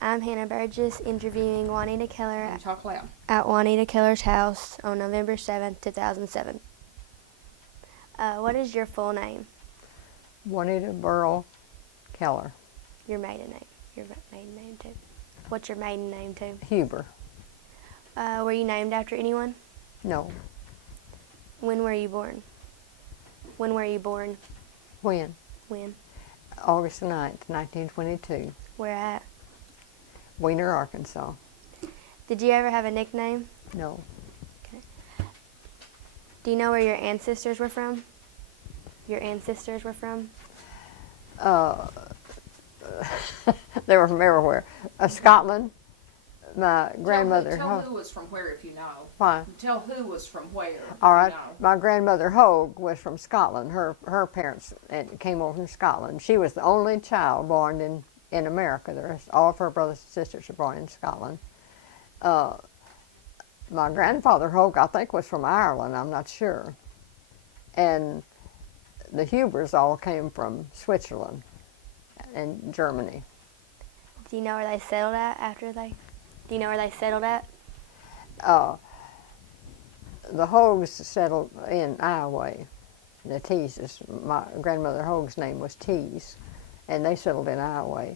I'm Hannah Burgess interviewing Juanita Keller Talk loud. at Juanita Keller's house on November 7th, 2007. What is your full name? Juanita Burl Keller. Your maiden name. Your maiden name, too. What's your maiden name, too? Huber. Were you named after anyone? No. When were you born? When were you born? When? When? August 9th, 1922. Where at? Weiner, Arkansas. Did you ever have a nickname? No. Okay. Do you know where your ancestors were from? Your ancestors were from? They were from everywhere. Scotland. My grandmother. Tell who was from where if you know. Why? Tell who was from where. All right. You know. My grandmother Hogue was from Scotland. Her parents came over from Scotland. She was the only child born in America. The rest, all of her brothers and sisters were born in Scotland. My grandfather Hogue, I think, was from Ireland. I'm not sure. And the Hubers all came from Switzerland and Germany. Do you know where they settled at after they? Do you know where they settled at? The Hogues settled in Iowa. The Teases, my grandmother Hogue's name was Tease, and they settled in Iowa.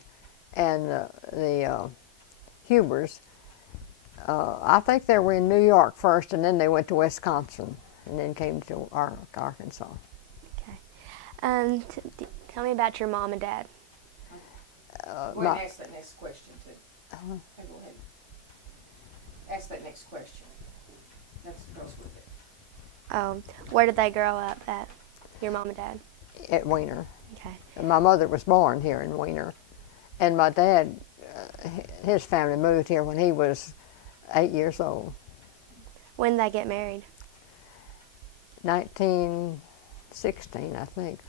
And the Hubers, I think they were in New York first, and then they went to Wisconsin, and then came to Arkansas. Okay. Tell me about your mom and dad. Go ahead and ask that next question, too. Okay, go ahead. Ask that next question. That goes with it. Where did they grow up at? Your mom and dad? At Weiner. Okay. And my mother was born here in Weiner, and my dad, his family moved here when he was 8 years old. When did they get married? 1916, I think.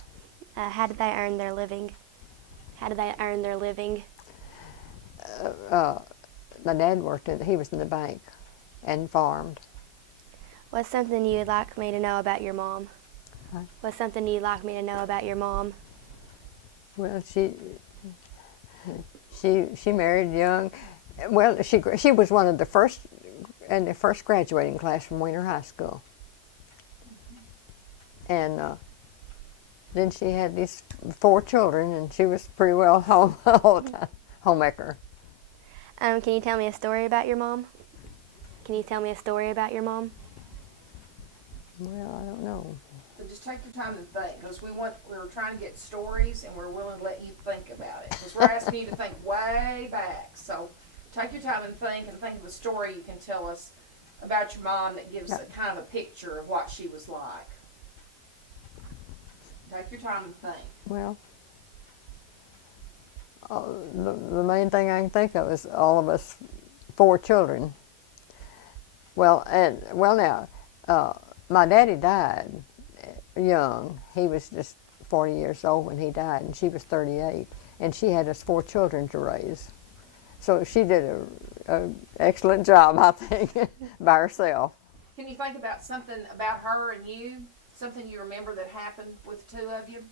How did they earn their living? How did they earn their living? My dad he was in the bank and farmed. What's something you'd like me to know about your mom? Huh? What's something you'd like me to know about your mom? Well, she married young. Well, she was one of the first in the first graduating class from Weiner High School. And then she had these 4 children, and she was pretty well home all the time, homemaker. Can you tell me a story about your mom? Can you tell me a story about your mom? Well, I don't know. So just take your time and think, because we're trying to get stories, and we're willing to let you think about it. Because we're asking you to think way back. So take your time and think of a story you can tell us about your mom that gives a kind of a picture of what she was like. Take your time and think. Well, the main thing I can think of is all of us 4 children. Well, now, my daddy died young. He was just 40 years old when he died, and she was 38, and she had us 4 children to raise. So she did an excellent job, I think, by herself. Can you think about something about her and you? Something you remember that happened with the 2 of you?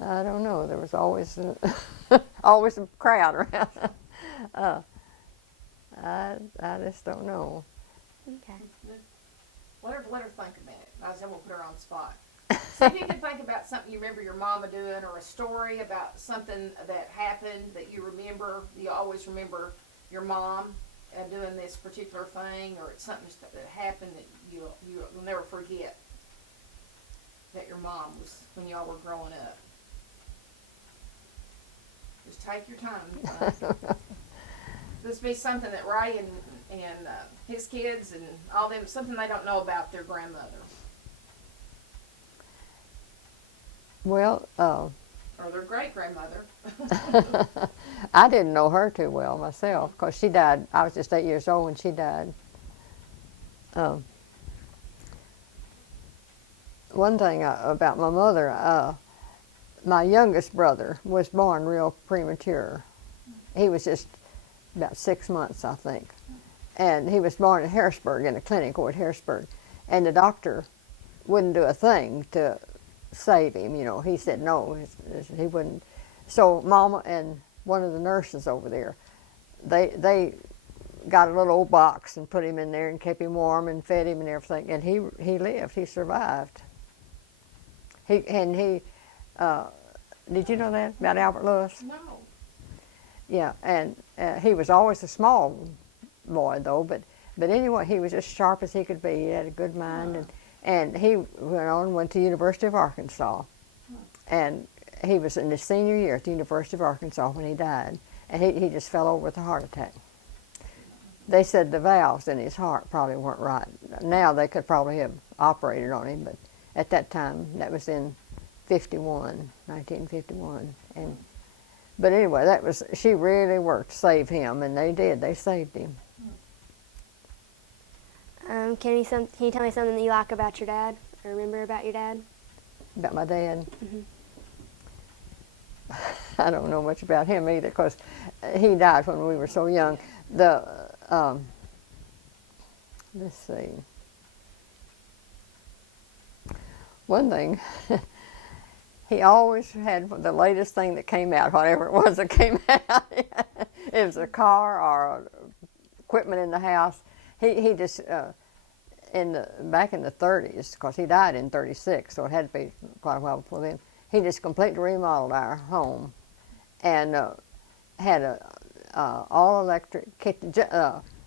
I don't know. There was always always a crowd around. I just don't know. Okay. Let her think a minute. I was going to put her on the spot. See if you can think about something you remember your mama doing, or a story about something that happened that you remember. You always remember your mom doing this particular thing, or it's something that happened that you'll never forget that your mom was when y'all were growing up. Just take your time. This be something that Ray and his kids and all them, something they don't know about their grandmother. Well, or their great-grandmother. I didn't know her too well myself, because she died. I was just 8 years old when she died. One thing about my mother, my youngest brother was born real premature. He was just about 6 months, I think. And he was born in Harrisburg, in a clinic over at Harrisburg. And the doctor wouldn't do a thing to save him, you know. He said no, he wouldn't. So Mama and one of the nurses over there. They got a little old box and put him in there and kept him warm and fed him and everything, and he lived. He survived. He did you know that about Albert Lewis? No. Yeah, and he was always a small boy though, but anyway, he was as sharp as he could be. He had a good mind, and he went to University of Arkansas, and he was in his senior year at the University of Arkansas when he died, and he just fell over with a heart attack. They said the valves in his heart probably weren't right. Now they could probably have operated on him, but at that time, that was in 1951. But anyway, she really worked to save him, and they did. They saved him. Can you tell me something that you like about your dad, or remember about your dad? About my dad? Mm-hmm. I don't know much about him either, because he died when we were so young. Let's see. One thing, he always had the latest thing that came out, whatever it was that came out. It was a car or equipment in the house. He just, back in the 30s, because he died in 36, so it had to be quite a while before then, he just completely remodeled our home and had a all-electric kitchen.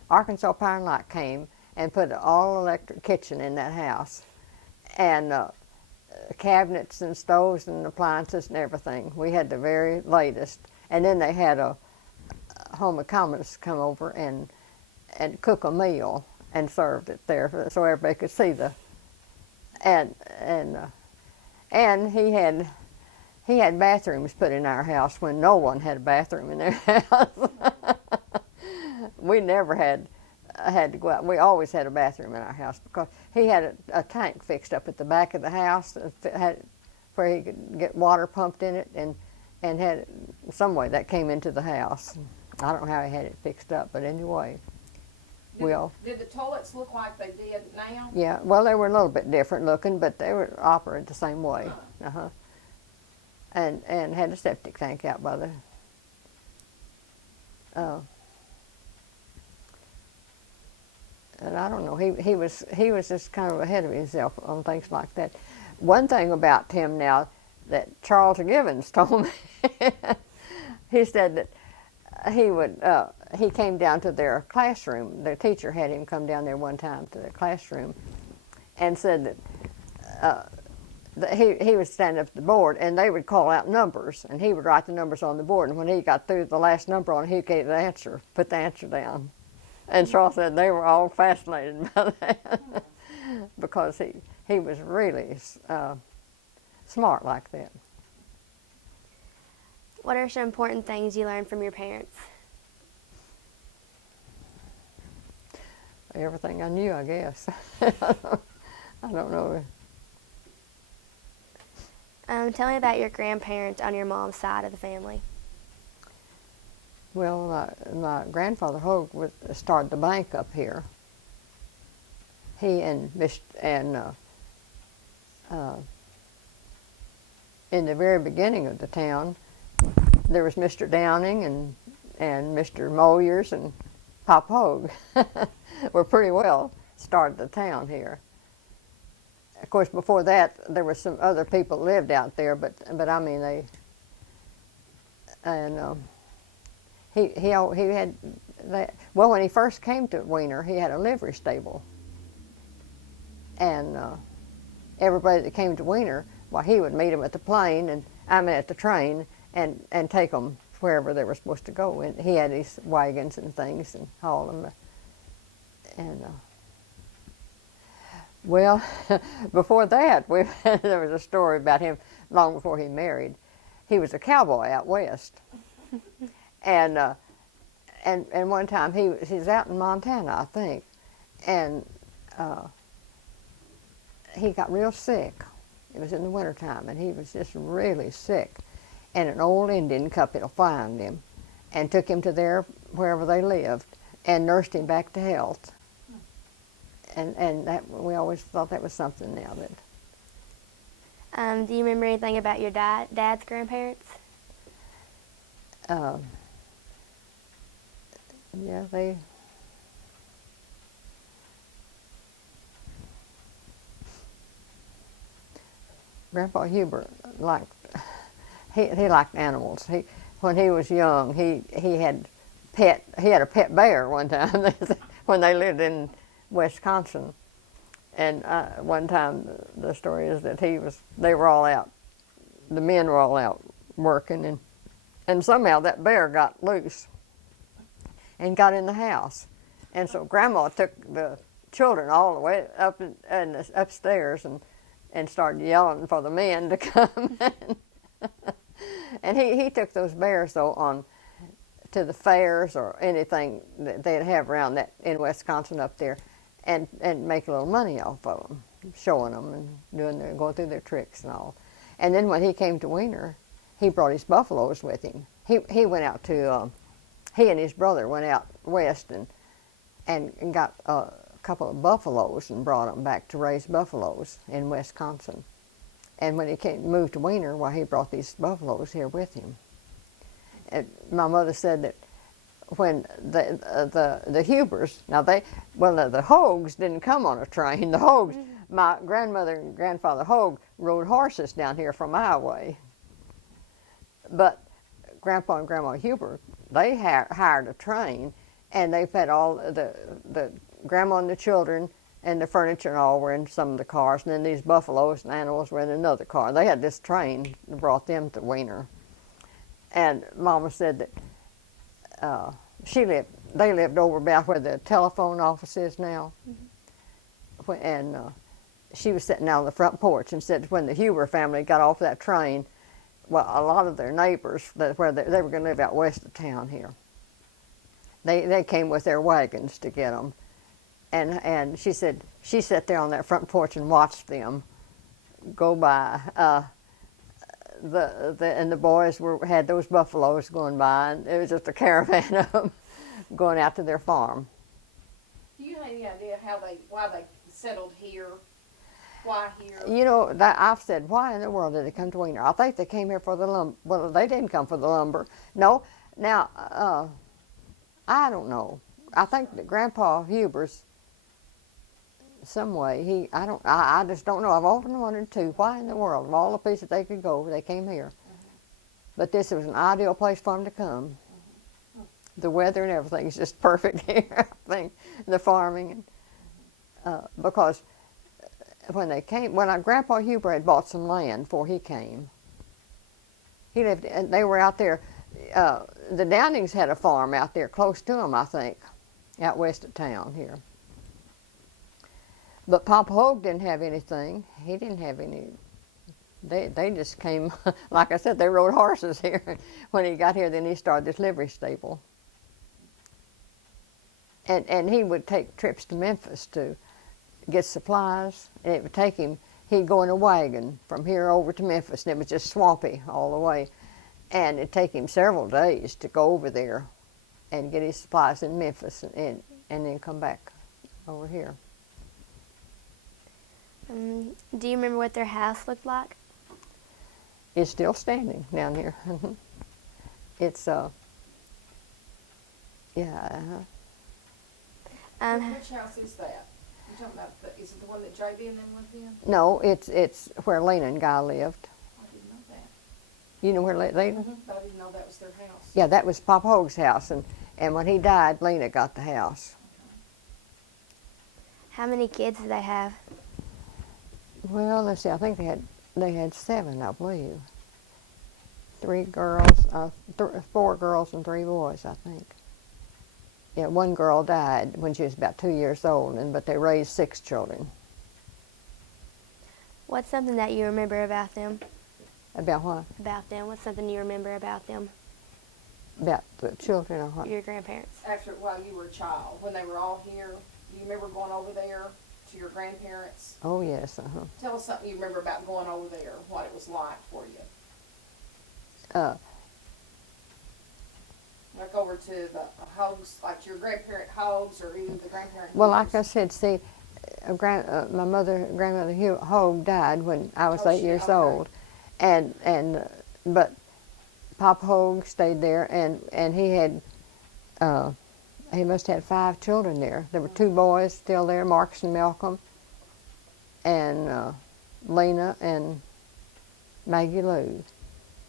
Arkansas Power and Light came and put an all-electric kitchen in that house, and cabinets and stoves and appliances and everything. We had the very latest. And then they had a home economist come over and cook a meal and served it there so everybody could see and he had bathrooms put in our house when no one had a bathroom in their house. We never had to go out. We always had a bathroom in our house because he had a tank fixed up at the back of the house where he could get water pumped in it, and had some way that came into the house. I don't know how he had it fixed up, but anyway. Did the toilets look like they did now? Yeah, well, they were a little bit different looking, but they were operated the same way. And had a septic tank out by the and I don't know, he was just kind of ahead of himself on things like that. One thing about him now that Charles Gibbons told me, he said that he came down to their classroom. Their teacher had him come down there one time to their classroom and said that he would stand up at the board and they would call out numbers and he would write the numbers on the board, and when he got through the last number on it, he gave the answer, put the answer down. And Charles said they were all fascinated by that because he was really smart like that. What are some important things you learned from your parents? Everything I knew, I guess. I don't know. Tell me about your grandparents on your mom's side of the family. Well, my grandfather Hogue started the bank up here. He in the very beginning of the town, there was Mr. Downing and Mr. Moyers and Pop Hogue were pretty well started the town here. Of course, before that, there were some other people that lived out there, but I mean he had that. Well, when he first came to Wiener, he had a livery stable, and everybody that came to Wiener, well, he would meet them at the at the train, and take them wherever they were supposed to go. And he had these wagons and things and haul them. And well, before that, there was a story about him long before he married. He was a cowboy out west, and one time he was out in Montana, I think, and he got real sick. It was in the wintertime, and he was just really sick. And an old Indian couple found him and took him to wherever they lived and nursed him back to health. And that, we always thought that was something now that. Do you remember anything about your dad's grandparents? uh, yeah, they. Grandpa Hubert liked he liked animals. When he was young, he had a pet bear one time when they lived in Wisconsin. And one time the story is that they were all out, the men were all out working, and somehow that bear got loose and got in the house. And so Grandma took the children all the way up and upstairs and started yelling for the men to come. And he took those bears though on to the fairs or anything that they'd have around that in Wisconsin up there, and make a little money off of them, showing them and going through their tricks and all. And then when he came to Wiener, he brought his buffaloes with him. He went out to he and his brother went out west and got a couple of buffaloes and brought them back to raise buffaloes in Wisconsin. And when he moved to Wiener, well, he brought these buffaloes here with him. And my mother said that when the Hubers, the Hogues didn't come on a train. The Hogues, my grandmother and grandfather Hogue rode horses down here from Iowa. But Grandpa and Grandma Huber, they hired a train, and they had all the grandma and the children and the furniture and all were in some of the cars, and then these buffaloes and animals were in another car. They had this train that brought them to Wiener. And Mama said that they lived over about where the telephone office is now. Mm-hmm. And she was sitting out on the front porch and said when the Huber family got off that train, well, a lot of their neighbors, where they were going to live out west of town here, they came with their wagons to get them. And she said she sat there on that front porch and watched them go by. And the boys had those buffaloes going by, and it was just a caravan of them going out to their farm. Do you have any idea why they settled here? Why here? You know, I've said, why in the world did they come to Wiener? I think they came here for the lumber. Well, they didn't come for the lumber. No. Now, I don't know. I think that Grandpa Huber's some way I just don't know. I've often wondered too, why in the world, of all the places they could go, they came here. Mm-hmm. But this was an ideal place for them to come. Mm-hmm. The weather and everything is just perfect here. I think the farming, because when they came, Grandpa Huber had bought some land before he came. He lived, and they were out there. The Downings had a farm out there close to them, I think, out west of town here. But Papa Hogue didn't have anything. He didn't have any. They just came, like I said, they rode horses here. When he got here, then he started this livery stable. And he would take trips to Memphis to get supplies. And it would take him, he'd go in a wagon from here over to Memphis, and it was just swampy all the way. And it'd take him several days to go over there and get his supplies in Memphis and then come back over here. Do you remember what their house looked like? It's still standing down here. It's yeah. Which house is that? You're talking about is it the one that JB and them lived in? No, it's where Lena and Guy lived. I didn't know that. You know where they? Mm-hmm. But I didn't know that was their house. Yeah, that was Papa Hogue's house, and when he died, Lena got the house. How many kids did they have? Well, let's see. I think they had 7, I believe. 3 girls, 4 girls and 3 boys, I think. Yeah, 1 girl died when she was about 2 years old, but they raised 6 children. What's something that you remember about them? About what? About them. What's something you remember about them? About the children or what? Your grandparents. While you were a child, when they were all here, do you remember going over there to your grandparents? Oh, yes, Tell us something you remember about going over there, what it was like for you. Like over to the Hogues, like your grandparent Hogues, or even the grandparent. Well, like I said, see, my grandmother Hogue died when I was 8 years old, but Papa Hogue stayed there, and he must have had 5 children there. There were 2 boys still there, Marcus and Malcolm, and Lena and Maggie Lou.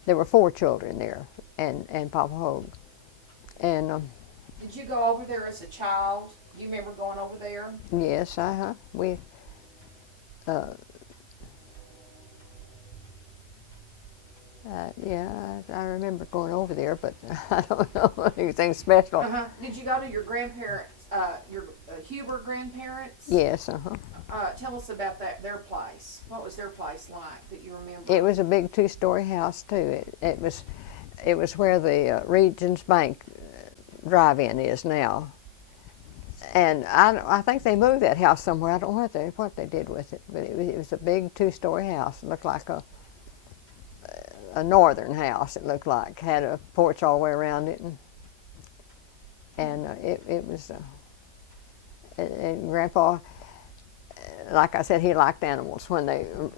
There were 4 children there, and Papa Hogue. And Did you go over there as a child? You remember going over there? yes, we. Yeah, I remember going over there, but I don't know anything special. Uh-huh. Did you go to your grandparents, your Huber grandparents? Yes, Tell us about their place. What was their place like that you remember? It was a big 2-story house too. It was where the Regions Bank drive-in is now, and I think they moved that house somewhere. I don't know what they did with it, but it was a big 2-story house. It looked like a northern house. It looked like had a porch all the way around it, and it was. And Grandpa, like I said, he liked animals and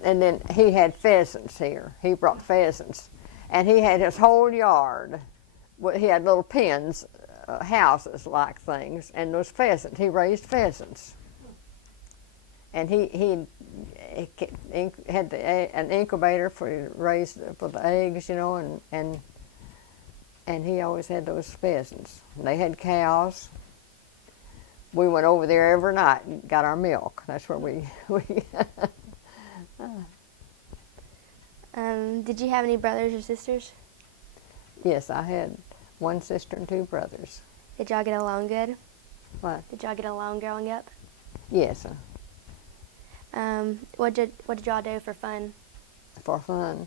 then he had pheasants here. He brought pheasants, and he had his whole yard. He had little pens, houses like things, and those pheasants. He raised pheasants, and he had an incubator for the eggs, and he always had those pheasants. They had cows. We went over there every night and got our milk. That's where we Did you have any brothers or sisters? Yes, I had 1 sister and 2 brothers. Did y'all get along good? What? Did y'all get along growing up? Yes, What did y'all do for fun? for fun.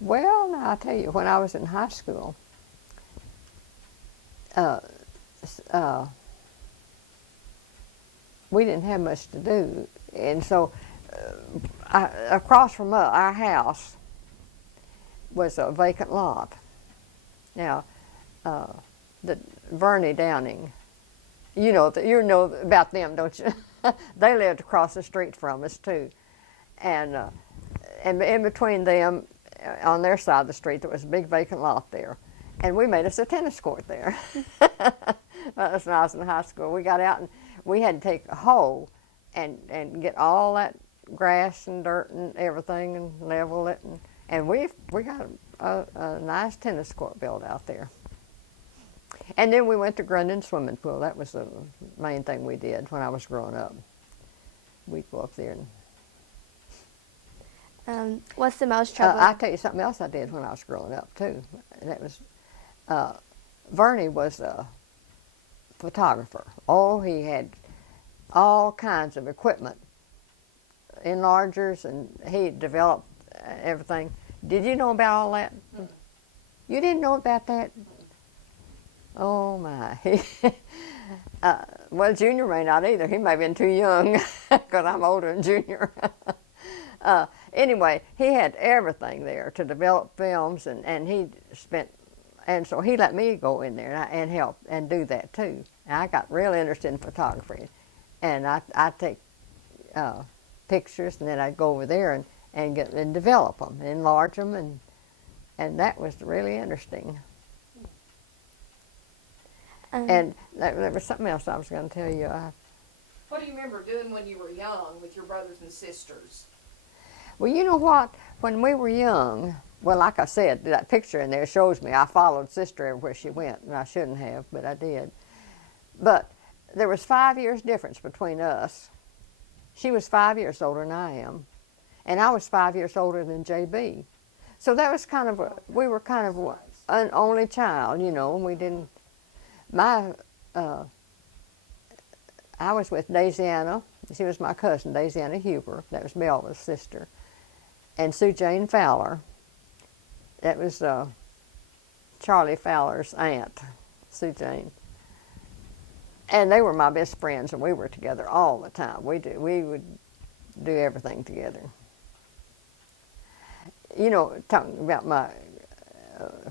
Well, now I'll tell you, when I was in high school, we didn't have much to do, and so across from our house was a vacant lot. Now, the Vernie Downing, you know about them, don't you? They lived across the street from us too, and in between them, on their side of the street, there was a big vacant lot there, and we made us a tennis court there. That was when I was in high school. We got out and we had to take a hoe and get all that grass and dirt and everything and level it, and we got a nice tennis court built out there. And then we went to Grundon Swimming Pool. That was the main thing we did when I was growing up. We'd go up there and What's the most trouble? I'll tell you something else I did when I was growing up too. That was Vernie was a photographer. Oh, he had all kinds of equipment, enlargers, and he developed everything. Did you know about all that? You didn't know about that? Oh my. Well, Junior may not either. He may have been too young because I'm older than Junior. Anyway, he had everything there to develop films, and so he let me go in there and help and do that too. And I got real interested in photography, and I'd take pictures, and then I'd go over there and develop them, enlarge them, and that was really interesting. And there was something else I was going to tell you. What do you remember doing when you were young with your brothers and sisters? Well, you know what? When we were young, well, like I said, that picture in there shows me I followed Sister everywhere she went, and I shouldn't have, but I did. But there was 5 years difference between us. She was 5 years older than I am, and I was 5 years older than J.B. So that was we were kind of an only child, and we didn't. I was with Daisiana. She was my cousin, Daisiana Huber. That was Melva's sister. And Sue Jane Fowler. That was Charlie Fowler's aunt, Sue Jane. And they were my best friends, and we were together all the time. We would do everything together. Talking about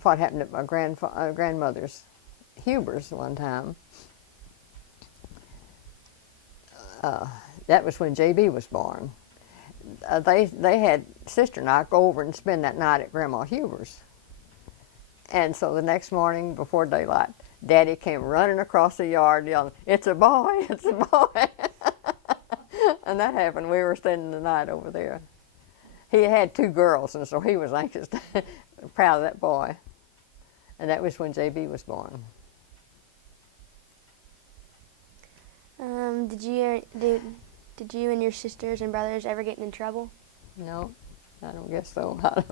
what happened at my grandmother's Huber's one time. That was when J.B. was born. they had sister and I go over and spend that night at Grandma Huber's. And so the next morning before daylight, Daddy came running across the yard yelling, "It's a boy! It's a boy!" And that happened. We were spending the night over there. He had 2 girls, and so he was anxious, proud of that boy. And that was when JB was born. Did you and your sisters and brothers ever get in trouble? No, I don't guess so. I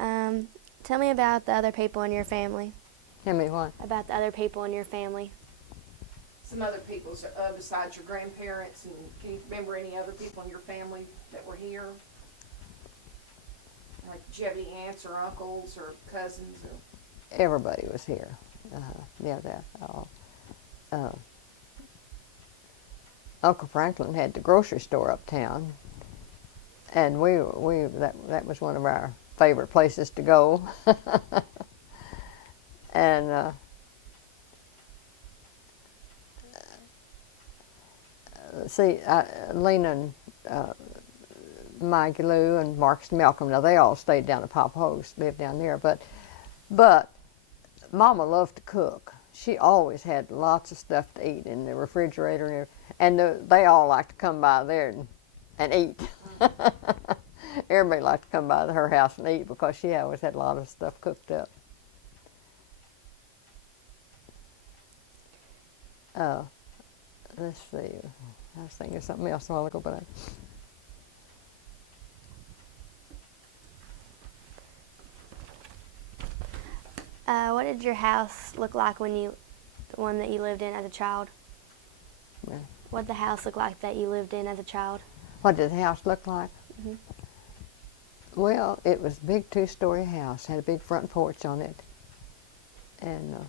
don't. Tell me about the other people in your family. Tell me what? About the other people in your family. Some other people besides your grandparents, and can you remember any other people in your family that were here? Like, did you have any aunts or uncles or cousins? Or? Everybody was here. Yeah, that. Uncle Franklin had the grocery store uptown, and that was one of our favorite places to go. And Lena and Maggie Lou and Marcus and Malcolm, now they all stayed down at Pop Ho's, lived down there, but Mama loved to cook. She always had lots of stuff to eat in the refrigerator, and they all liked to come by there and eat. Everybody liked to come by her house and eat because she always had a lot of stuff cooked up. Let's see. I was thinking of something else a while ago, but What did your house look like the one that you lived in as a child? Yeah. What did the house look like that you lived in as a child? What did the house look like? Mhm. Well, it was a big 2-story house, had a big front porch on it, and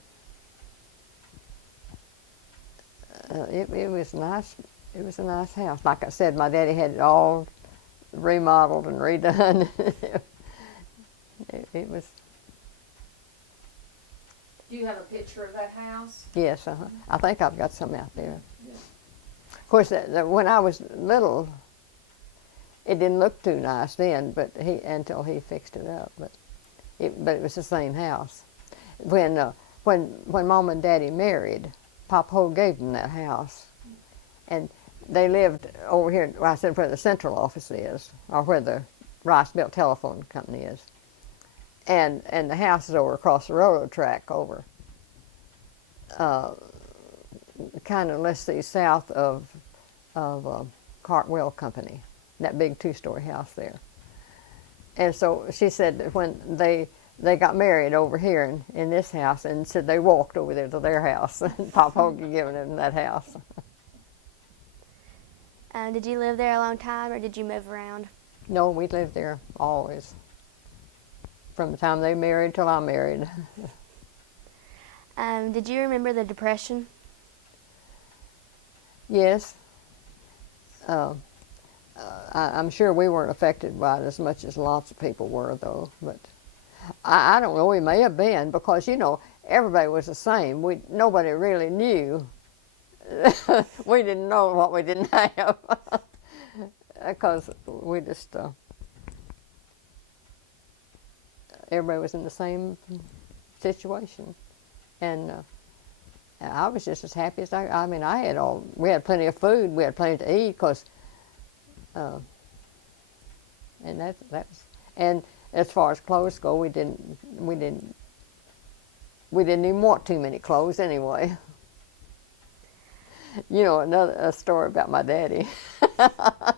it was nice. It was a nice house. Like I said, my daddy had it all remodeled and redone. it was. Do you have a picture of that house? Yes, I think I've got some out there. Yeah. Of course, when I was little, it didn't look too nice then, but until he fixed it up. But it was the same house. When Mom and Daddy married, Pop Ho gave them that house, and they lived over here. Well, I said where the central office is, or where the Rice Belt Telephone Company is, and the house is over across the railroad track over. Kind of, let's see, south of Cartwell Company, that big 2-story house there. And so she said that when they got married over here in this house, and said they walked over there to their house, and Pop Hoagie giving them that house. Did you live there a long time, or did you move around? No, we lived there always, from the time they married till I married. Did you remember the Depression? Yes. I'm sure we weren't affected by it as much as lots of people were, though. But I don't know, we may have been, because, everybody was the same. Nobody really knew. We didn't know what we didn't have. Because we just, everybody was in the same situation. And I was just as happy as I mean, we had plenty of food, we had plenty to eat, because, and and as far as clothes go, we didn't even want too many clothes anyway. A story about my daddy.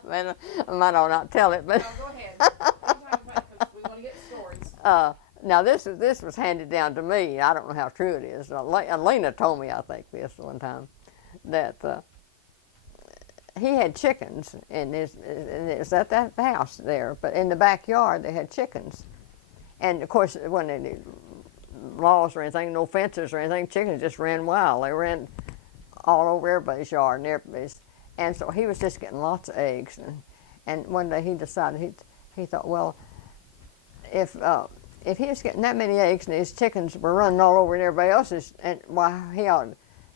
Man, I might not tell it, but. No, go ahead. Because we want to get stories. Now this was handed down to me. I don't know how true it is. Lena told me, I think, this one time, that he had chickens and it was at that house there, but in the backyard they had chickens, and of course when any laws or anything, no fences or anything, chickens just ran wild. They ran all over everybody's yard and everybody's, and so he was just getting lots of eggs, and one day he decided he thought, well, if he was getting that many eggs and his chickens were running all over and everybody else's, and why,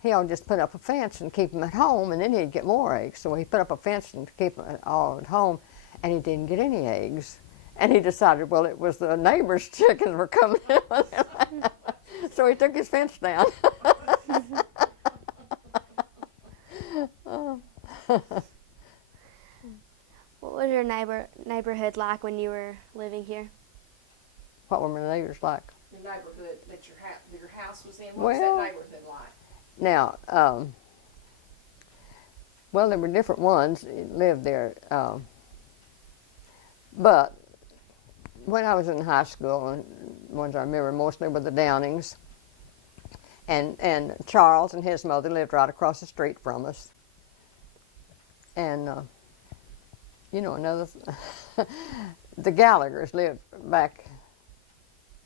he'll just put up a fence and keep them at home, and then he'd get more eggs. So he put up a fence and keep them all at home, and he didn't get any eggs. And he decided, well, it was the neighbor's chickens were coming in. So he took his fence down. What was your neighborhood like when you were living here? What were my neighbors like? The neighborhood that your house was in. What was that neighborhood like? Now, well, there were different ones that lived there. But when I was in high school, the ones I remember mostly were the Downings. And Charles and his mother lived right across the street from us. And, another, the Gallaghers lived back.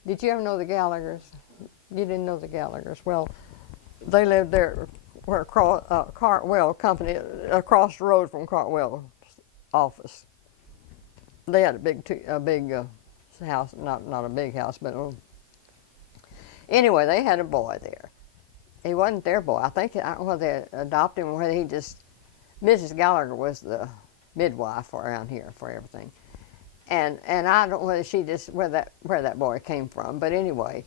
Did you ever know the Gallaghers? You didn't know the Gallaghers. Well, they lived there where Cartwell Company, across the road from Cartwell's office. They had a big house, not a big house, but anyway, they had a boy there. He wasn't their boy. I don't know whether they adopted him or whether he just. Mrs. Gallagher was the midwife around here for everything, and I don't know whether she just where that boy came from, but anyway,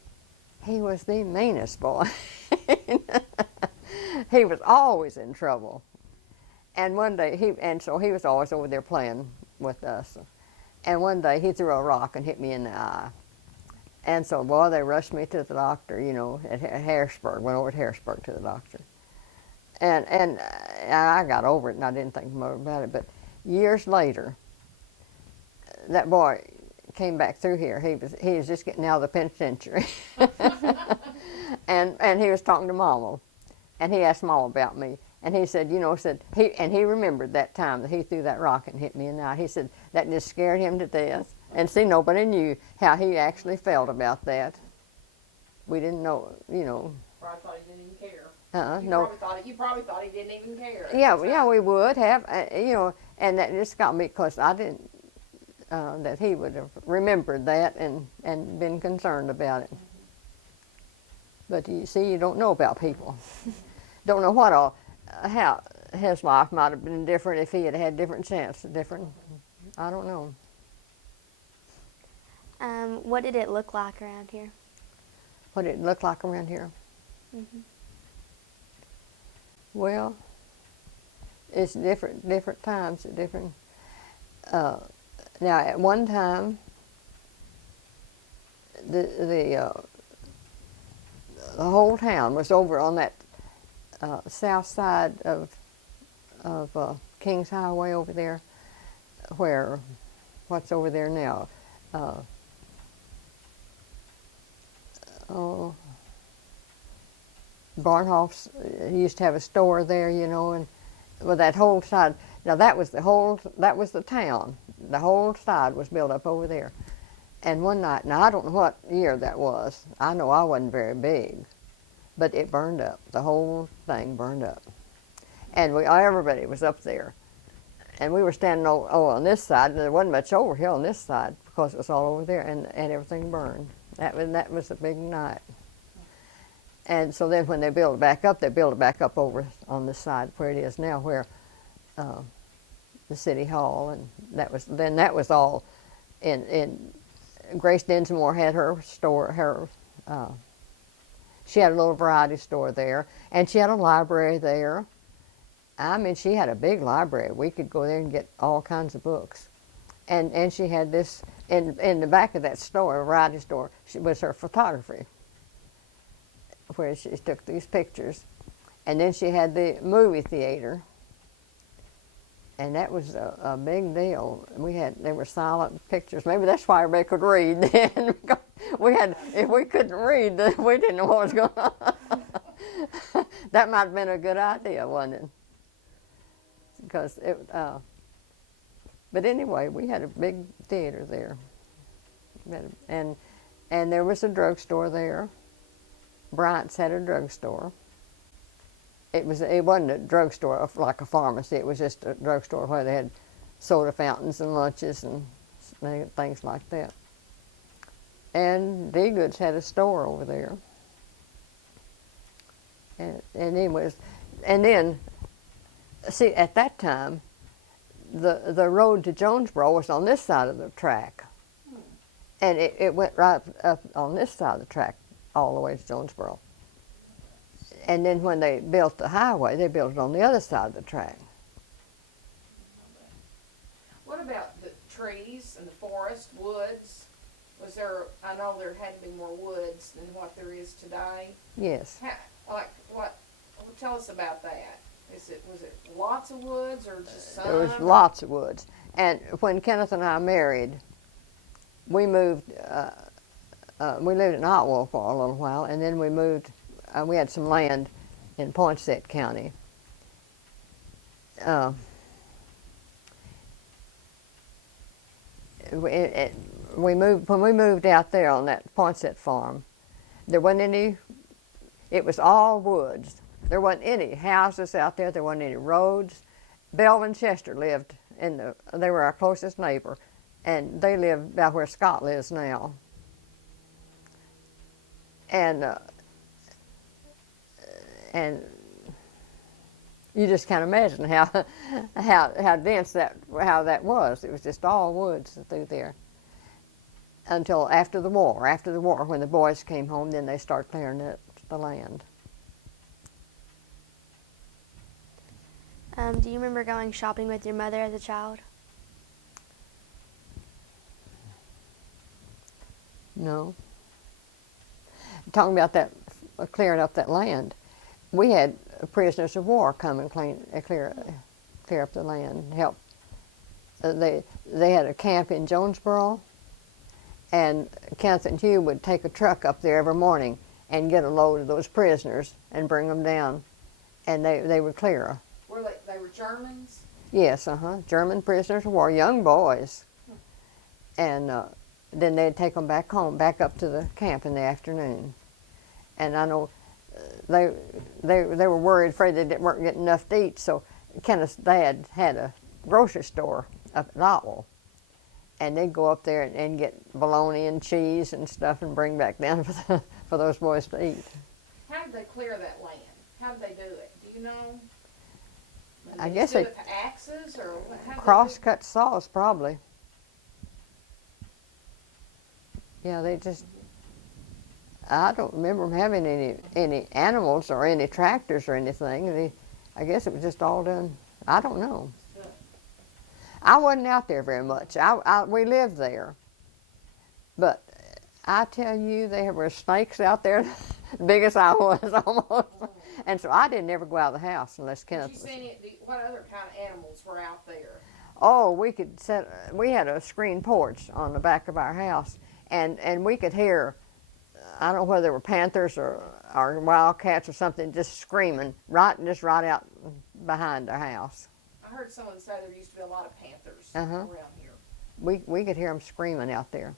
he was the meanest boy. He was always in trouble, and one day so he was always over there playing with us, and one day he threw a rock and hit me in the eye, and so boy, they rushed me to the doctor, at Harrisburg. Went over to Harrisburg to the doctor. And I got over it, and I didn't think more about it. But years later, that boy came back through here. He was just getting out of the penitentiary, and he was talking to Mama, and he asked Mama about me, and he said, he remembered that time that he threw that rock and hit me in the eye. He said that just scared him to death, and see, nobody knew how he actually felt about that. We didn't know, Probably thought he didn't even care. No. You probably thought he didn't even care. Yeah, we would have, and that just got me because I didn't, that he would have remembered that and been concerned about it. But you see, you don't know about people. Don't know how his life might have been different if he had had different chances, I don't know. What did it look like around here? What did it look like around here? Mm-hmm. Well, it's different times, different. Now, at one time, the whole town was over on that south side of Kings Highway over there, what's over there now? Barnhoff's used to have a store there, and that whole side. Now that was the town. The whole side was built up over there. And one night, now I don't know what year that was. I know I wasn't very big, but it burned up. The whole thing burned up, and everybody was up there, and we were standing on this side, and there wasn't much over here on this side because it was all over there, and everything burned. That was a big night. And so then when they built it back up over on this side where it is now, where the city hall, and that was all in Grace Dinsmore had her store, she had a little variety store there, and she had a library there. I mean, she had a big library. We could go there and get all kinds of books. And she had this, in the back of that store, a variety store, was her photography, where she took these pictures. And then she had the movie theater, and that was a big deal. There were silent pictures. Maybe that's why everybody could read then. If we couldn't read, then we didn't know what was going on. That might have been a good idea, wasn't it? Because but anyway, we had a big theater there, and there was a drugstore there. Bryant's had a drugstore. It wasn't a drugstore like a pharmacy. It was just a drugstore where they had soda fountains and lunches and things like that. And D-Goods had a store over there. and it was, and then, see, at that time, the road to Jonesboro was on this side of the track, and it went right up on this side of the track all the way to Jonesboro. And then when they built the highway, they built it on the other side of the track. What about the trees and the forest, woods? Was there, I know there had to be more woods than what there is today. Yes. What, tell us about that. Was it lots of woods or just some? There was lots of woods. And when Kenneth and I married, we moved, we lived in Otwell for a little while, and then we moved, we had some land in Poinsett County. When we moved out there on that Poinsett farm, there wasn't any, it was all woods. There wasn't any houses out there, there wasn't any roads. Belv and Chester lived they were our closest neighbor, and they lived about where Scott lives now. And you just can't imagine how dense how that was. It was just all woods through there until after the war. After the war, when the boys came home, then they started clearing up the land. Do you remember going shopping with your mother as a child? No. Talking about that, clearing up that land, we had prisoners of war come and clear up the land, help. They had a camp in Jonesboro, and Kenneth and Hugh would take a truck up there every morning and get a load of those prisoners and bring them down, and they would clear. They were Germans? Yes, German prisoners of war, young boys. And then they'd take them back home, back up to the camp in the afternoon. And I know they were worried, afraid they weren't getting enough to eat, so Kenneth's dad had a grocery store up at Otwell. And they'd go up there and get bologna and cheese and stuff and bring back down for those boys to eat. How did they clear that land? How did they do it? Do you know? I guess they they do it with axes or how cross-cut saws, probably. Yeah, they just. I don't remember them having any animals or any tractors or anything. I guess it was just all done. I don't know. I wasn't out there very much. We lived there, but I tell you, there were snakes out there, big as I was almost. And so I didn't ever go out of the house unless Kenneth was. What other kind of animals were out there? Oh, we had a screen porch on the back of our house, and we could hear, I don't know whether they were panthers or wildcats or something, just screaming right out behind our house. I heard someone say there used to be a lot of panthers around here. We could hear them screaming out there.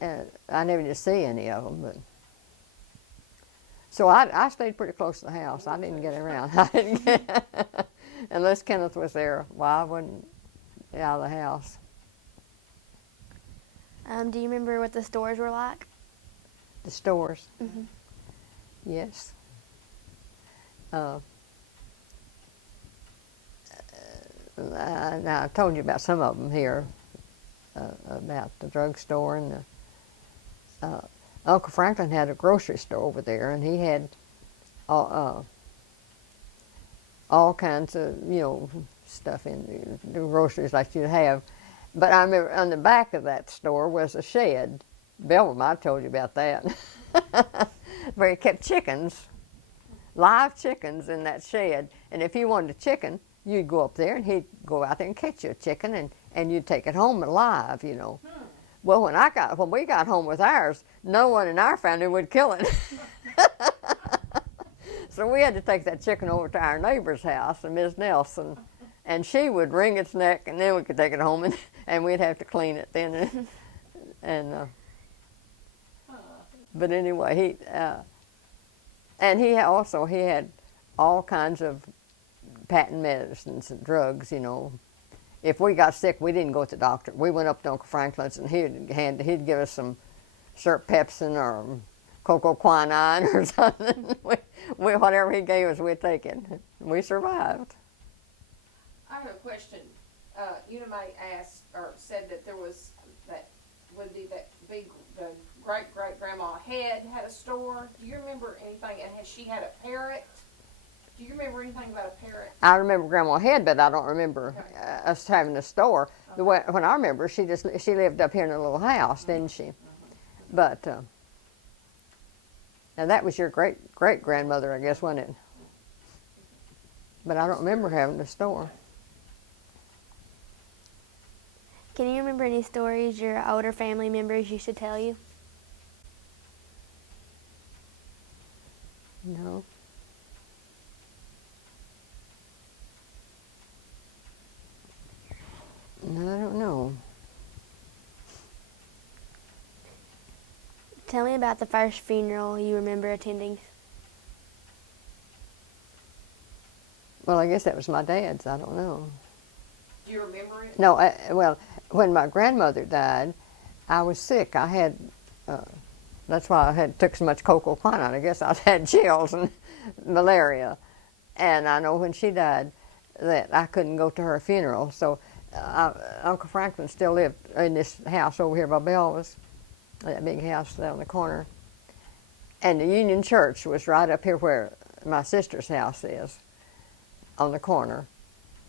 I never did see any of them, but. So I stayed pretty close to the house. I didn't get around. Unless Kenneth was there. Well, I wasn't out of the house. Do you remember what the stores were like? The stores? Mm-hmm. Yes. Now, I told you about some of them here, about the drugstore and the. Uncle Franklin had a grocery store over there, and he had all kinds of, stuff in the groceries like you'd have. But I remember on the back of that store was a shed. Belva might have told you about that. Where he kept chickens, live chickens in that shed. And if you wanted a chicken, you'd go up there, and he'd go out there and catch you a chicken, and you'd take it home alive, Well, when we got home with ours, no one in our family would kill it. So we had to take that chicken over to our neighbor's house, Ms. Nelson, and she would wring its neck, and then we could take it home, and we'd have to clean it then. But anyway, he had all kinds of patent medicines and drugs, If we got sick, we didn't go to the doctor. We went up to Uncle Franklin's, and he'd give us some Serpepsin or cocoa quinine or something. Whatever he gave us, we'd take it. We survived. I have a question. Una Mae asked or said that there was that would be that big the great grandma had a store. Do you remember anything? And has she had a parrot? Do you remember anything about a parrot? I remember Grandma had, but I don't remember us having a store. The way, when I remember, she lived up here in a little house, didn't she? But now that was your great grandmother, I guess, wasn't it? But I don't remember having a store. Can you remember any stories your older family members used to tell you? No. No, I don't know. Tell me about the first funeral you remember attending. Well, I guess that was my dad's. I don't know. Do you remember it? No, well, when my grandmother died, I was sick. I had, that's why I took so much cocoa quinine. I guess I had chills and malaria. And I know when she died that I couldn't go to her funeral. So Uncle Franklin still lived in this house over here by Belva's, that big house down the corner. And the Union Church was right up here where my sister's house is, on the corner.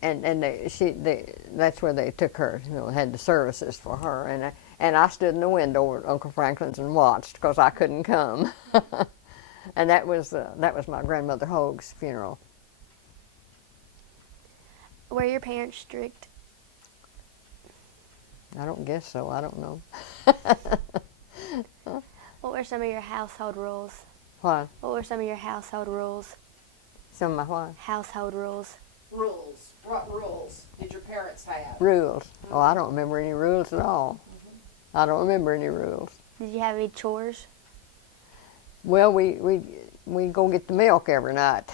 And that's where they took her, had the services for her. And I stood in the window at Uncle Franklin's and watched because I couldn't come. And that was my grandmother Hoag's funeral. Were your parents strict? I don't guess so. I don't know. What were some of your household rules? What? What were some of your household rules? Some of my what? Household rules. Rules. What rules did your parents have? Rules. Oh, I don't remember any rules at all. I don't remember any rules. Did you have any chores? Well, we go get the milk every night.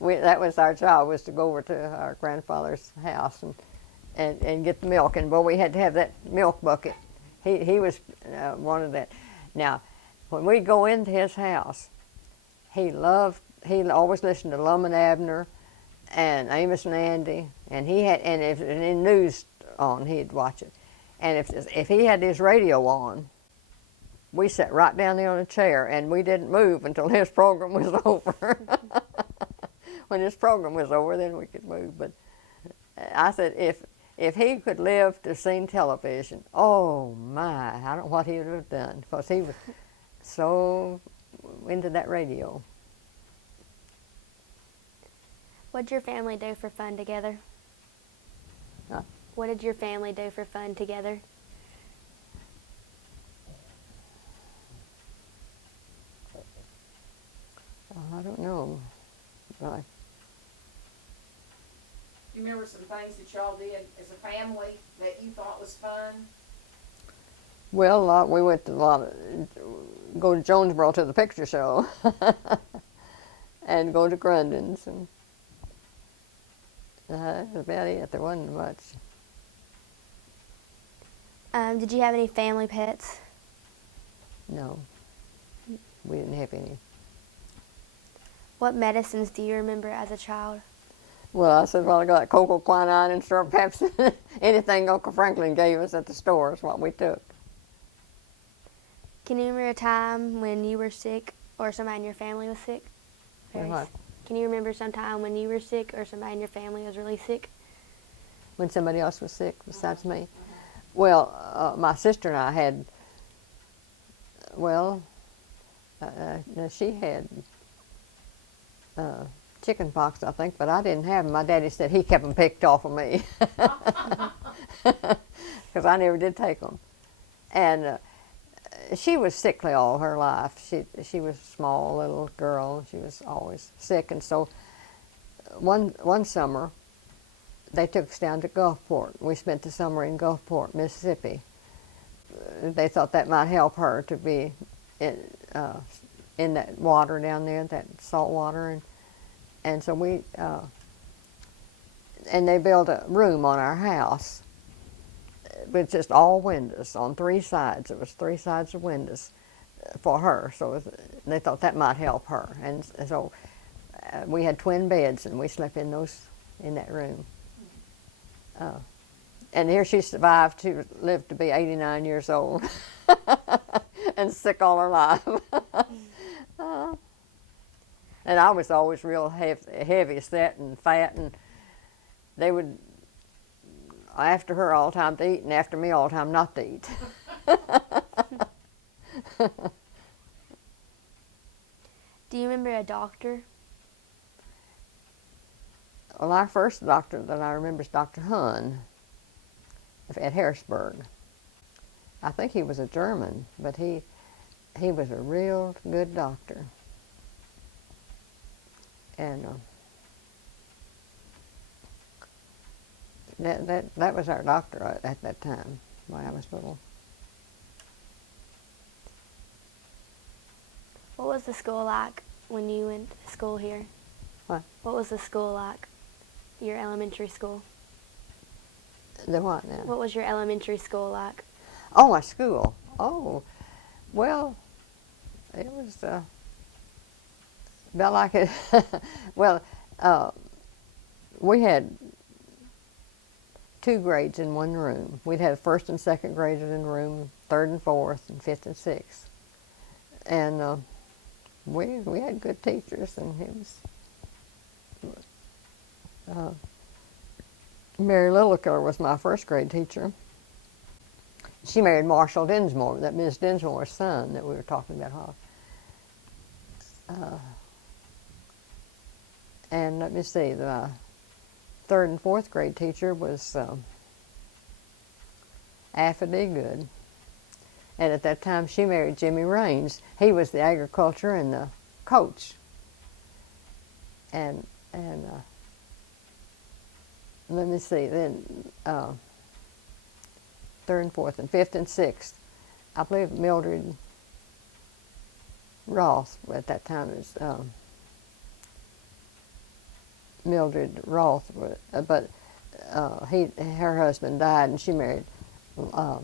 That was our job, was to go over to our grandfather's house and get the milk. And boy, we had to have that milk bucket. He was one of that. Now, when we go into his house, he always listened to Lum and Abner and Amos and Andy, and if any news on, he'd watch it. And if he had his radio on, we sat right down there on a chair, and we didn't move until his program was over. When his program was over, then we could move. But I said, if he could live to see television, oh my, I don't know what he would have done, because he was so into that radio. What did your family do for fun together? Huh? What did your family do for fun together? I don't know. Really. Do you remember some things that y'all did as a family that you thought was fun? Well, we went to go to Jonesboro to the picture show, and go to Grundon's, and that was about it. There wasn't much. Did you have any family pets? No, we didn't have any. What medicines do you remember as a child? Well, I said, well, I got cocoa quinine and syrup, perhaps anything Uncle Franklin gave us at the store is what we took. Can you remember a time when you were sick or somebody in your family was sick? What? Can you remember some time when you were sick or somebody in your family was really sick? When somebody else was sick besides me? Well, my sister and I had, she had chicken pox, I think, but I didn't have them. My daddy said he kept them picked off of me because I never did take them. And she was sickly all her life. She was a small little girl. She was always sick, and so one summer they took us down to Gulfport. We spent the summer in Gulfport, Mississippi. They thought that might help her to be in that water down there, that salt water, and so we and they built a room on our house with just all windows on 3 sides. It was 3 sides of windows. for her. So they thought that might help her, and so we had twin beds, and we slept in that room. And here she survived to live to be 89 years old and sick all her life. And I was always real heavy set and fat, and they would after her all the time to eat and after me all the time not to eat. Do you remember a doctor? Well, our first doctor that I remember is Dr. Hun at Harrisburg. I think he was a German, but he was a real good doctor. And that was our doctor at that time when I was little. What was the school like when you went to school here? What? What was the school like? Your elementary school? The what now? What was your elementary school like? Oh, my school. Oh, well, it was about like it. Well, we had 2 grades in one room. We'd have first and second graders in the room, third and fourth, and fifth and sixth. And we had good teachers, and it was. Mary Littlekeller was my first grade teacher. She married Marshall Dinsmore, that Miss Dinsmore's son that we were talking about. And let me see, the third and fourth grade teacher was Affa Good. And at that time she married Jimmy Raines. He was the agriculture and the coach. And let me see, then third and fourth and fifth and sixth, I believe Mildred Roth at that time is Mildred Roth, but her husband died and she married what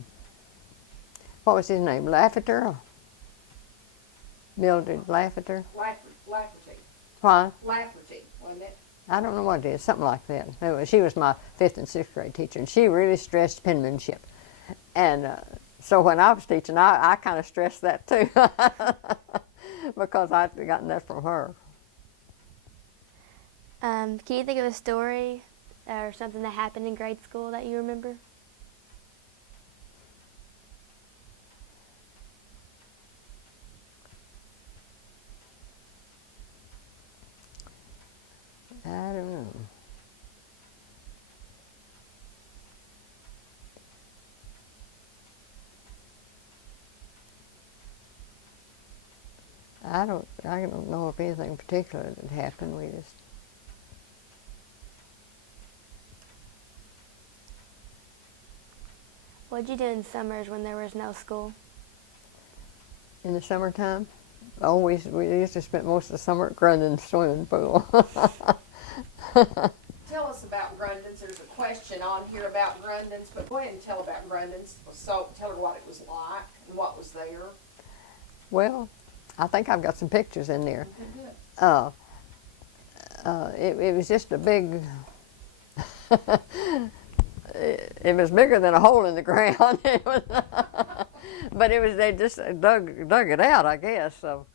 was his name? Lafferty? Mildred Lafferty? Lafferty. What? Lafferty, wasn't it? I don't know what it is, something like that. Anyway, she was my fifth and sixth grade teacher, and she really stressed penmanship. And so when I was teaching, I kind of stressed that too, because I'd gotten that from her. Can you think of a story or something that happened in grade school that you remember? I don't know. I don't know of anything particular that happened. We just. What'd you do in summers when there was no school? In the summertime? Oh, we used to spend most of the summer at Grundon's swimming pool. Tell us about Grundon's. There's a question on here about Grundon's, but go ahead and tell about Grundon's. So tell her what it was like and what was there. Well, I think I've got some pictures in there. Okay, good. It was just a big. It was bigger than a hole in the ground. It was, but they just dug it out, I guess, of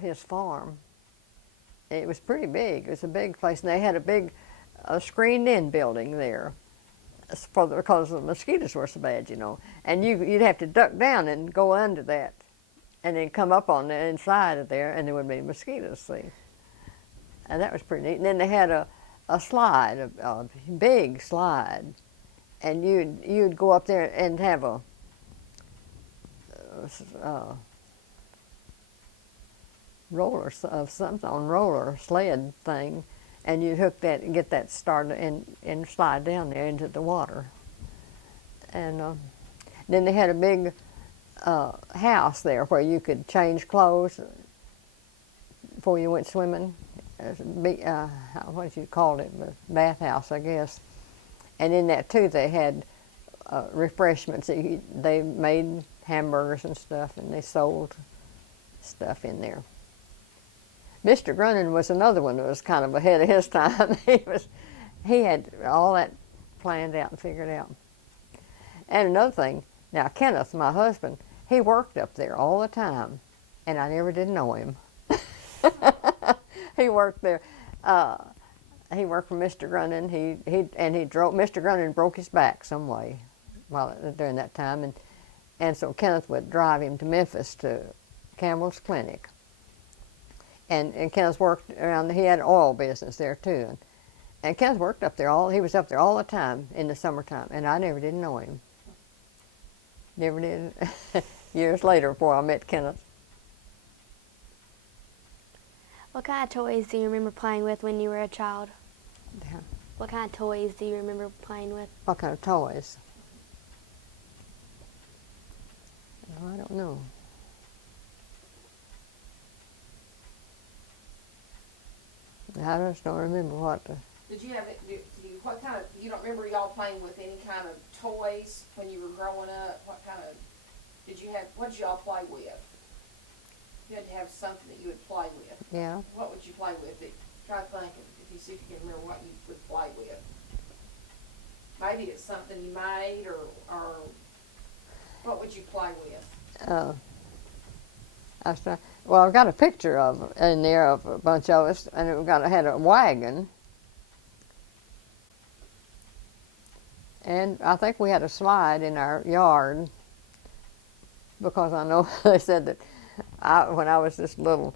his farm. It was pretty big. It was a big place, and they had a big screened-in building there, because the mosquitoes were so bad, you know. And you'd have to duck down and go under that, and then come up on the inside of there, and there would be mosquitoes. See, and that was pretty neat. And then they had a slide, a big slide, and you'd go up there and have a roller of something on roller sled thing, and you'd hook that and get that started and slide down there into the water. And then they had a big house there where you could change clothes before you went swimming. Big, what you called it, the bathhouse, I guess. And in that too, they had refreshments. They made hamburgers and stuff, and they sold stuff in there. Mr. Grunin was another one that was kind of ahead of his time. He had all that planned out and figured out. And another thing, now Kenneth, my husband, he worked up there all the time, and I never did know him. He worked there. He worked for Mr. Grunin. He drove. Mr. Grunin broke his back some way during that time, and so Kenneth would drive him to Memphis to Campbell's Clinic. And Kenneth worked around. He had an oil business there too, and Kenneth worked up there he was up there all the time in the summertime, and I never did know him. Never did. Years later, before I met Kenneth. What kind of toys do you remember playing with when you were a child? Yeah. What kind of toys do you remember playing with? What kind of toys? Oh, I don't know. I just don't remember what. Did you have it? What kind of? You don't remember y'all playing with any kind of toys when you were growing up? What kind of? Did you have? What did y'all play with? You had to have something that you would play with. Yeah. What would you play with? Try to think if you see if you can remember what you would play with. Maybe it's something you made, or what would you play with? Well, I've got a picture in there of a bunch of us, and had a wagon, and I think we had a slide in our yard, because I know they said that when I was this little,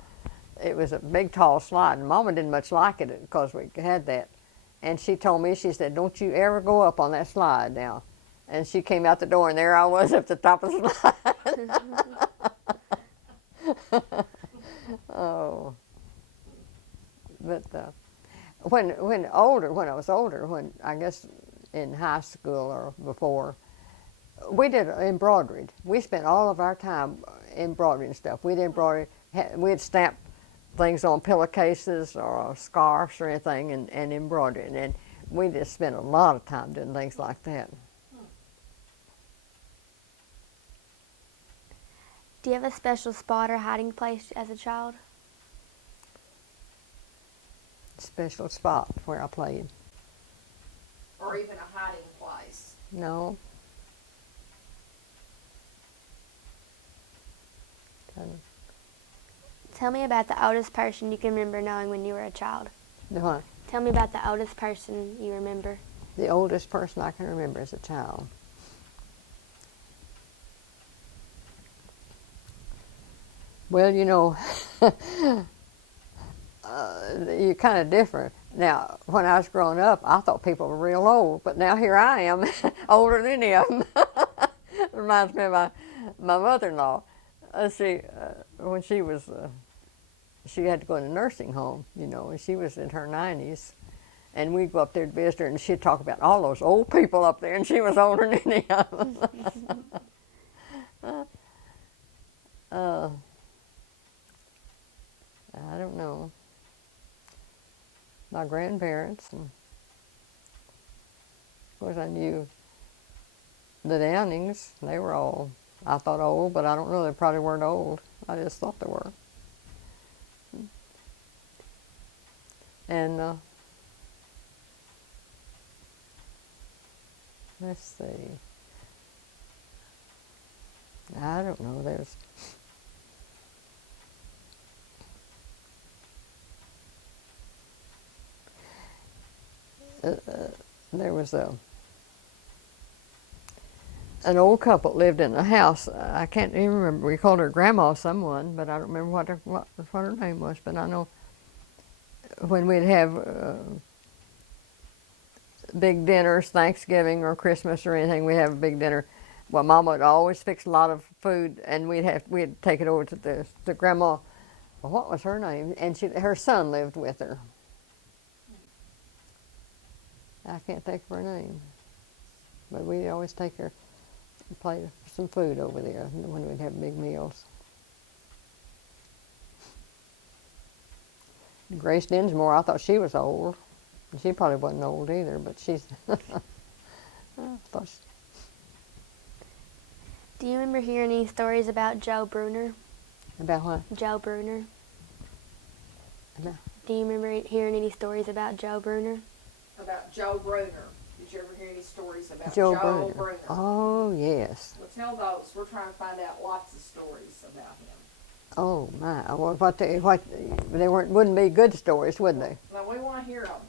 it was a big tall slide, and Mama didn't much like it because we had that, and she told me, she said, "Don't you ever go up on that slide now," and she came out the door, and there I was at the top of the slide. Oh, but when I was older, when I guess in high school or before, we did embroidery. We spent all of our time embroidering stuff. We'd embroider, we'd stamp things on pillowcases or scarves or anything, and embroidering, and we just spent a lot of time doing things like that. Do you have a special spot or hiding place as a child? Special spot where I played. Or even a hiding place? No. Tell me about the oldest person you can remember knowing when you were a child. The what? Tell me about the oldest person you remember. The oldest person I can remember as a child. Well, you know, you're kind of different. Now, when I was growing up, I thought people were real old, but now here I am, older than any of them. Reminds me of my mother-in-law. When she was, she had to go in a nursing home, you know, and she was in her 90s. And we'd go up there to visit her, and she'd talk about all those old people up there, and she was older than any of them. I don't know. My grandparents, and of course I knew the Downings. They were all, I thought, old, but I don't know, they probably weren't old. I just thought they were. And let's see. I don't know. There was an old couple that lived in a house. I can't even remember. We called her Grandma someone, but I don't remember what her name was. But I know when we'd have big dinners, Thanksgiving or Christmas or anything, we'd have a big dinner. Well, Mama would always fix a lot of food, and we'd take it over to the Grandma. Well, what was her name? And her son lived with her. I can't think of her name, but we'd always take her and play some food over there when we'd have big meals. Grace Dinsmore, I thought she was old. She probably wasn't old either, but she's. I thought Do you remember hearing any stories about Joe Bruner? About what? Joe Bruner. About- Do you remember hearing any stories about Joe Bruner? About Joe Bruner. Did you ever hear any stories about Joe Joe Bruner. Oh, yes. Well, tell those. We're trying to find out lots of stories about him. Oh, my. Well, they wouldn't be good stories, would they? Now, we want to hear them.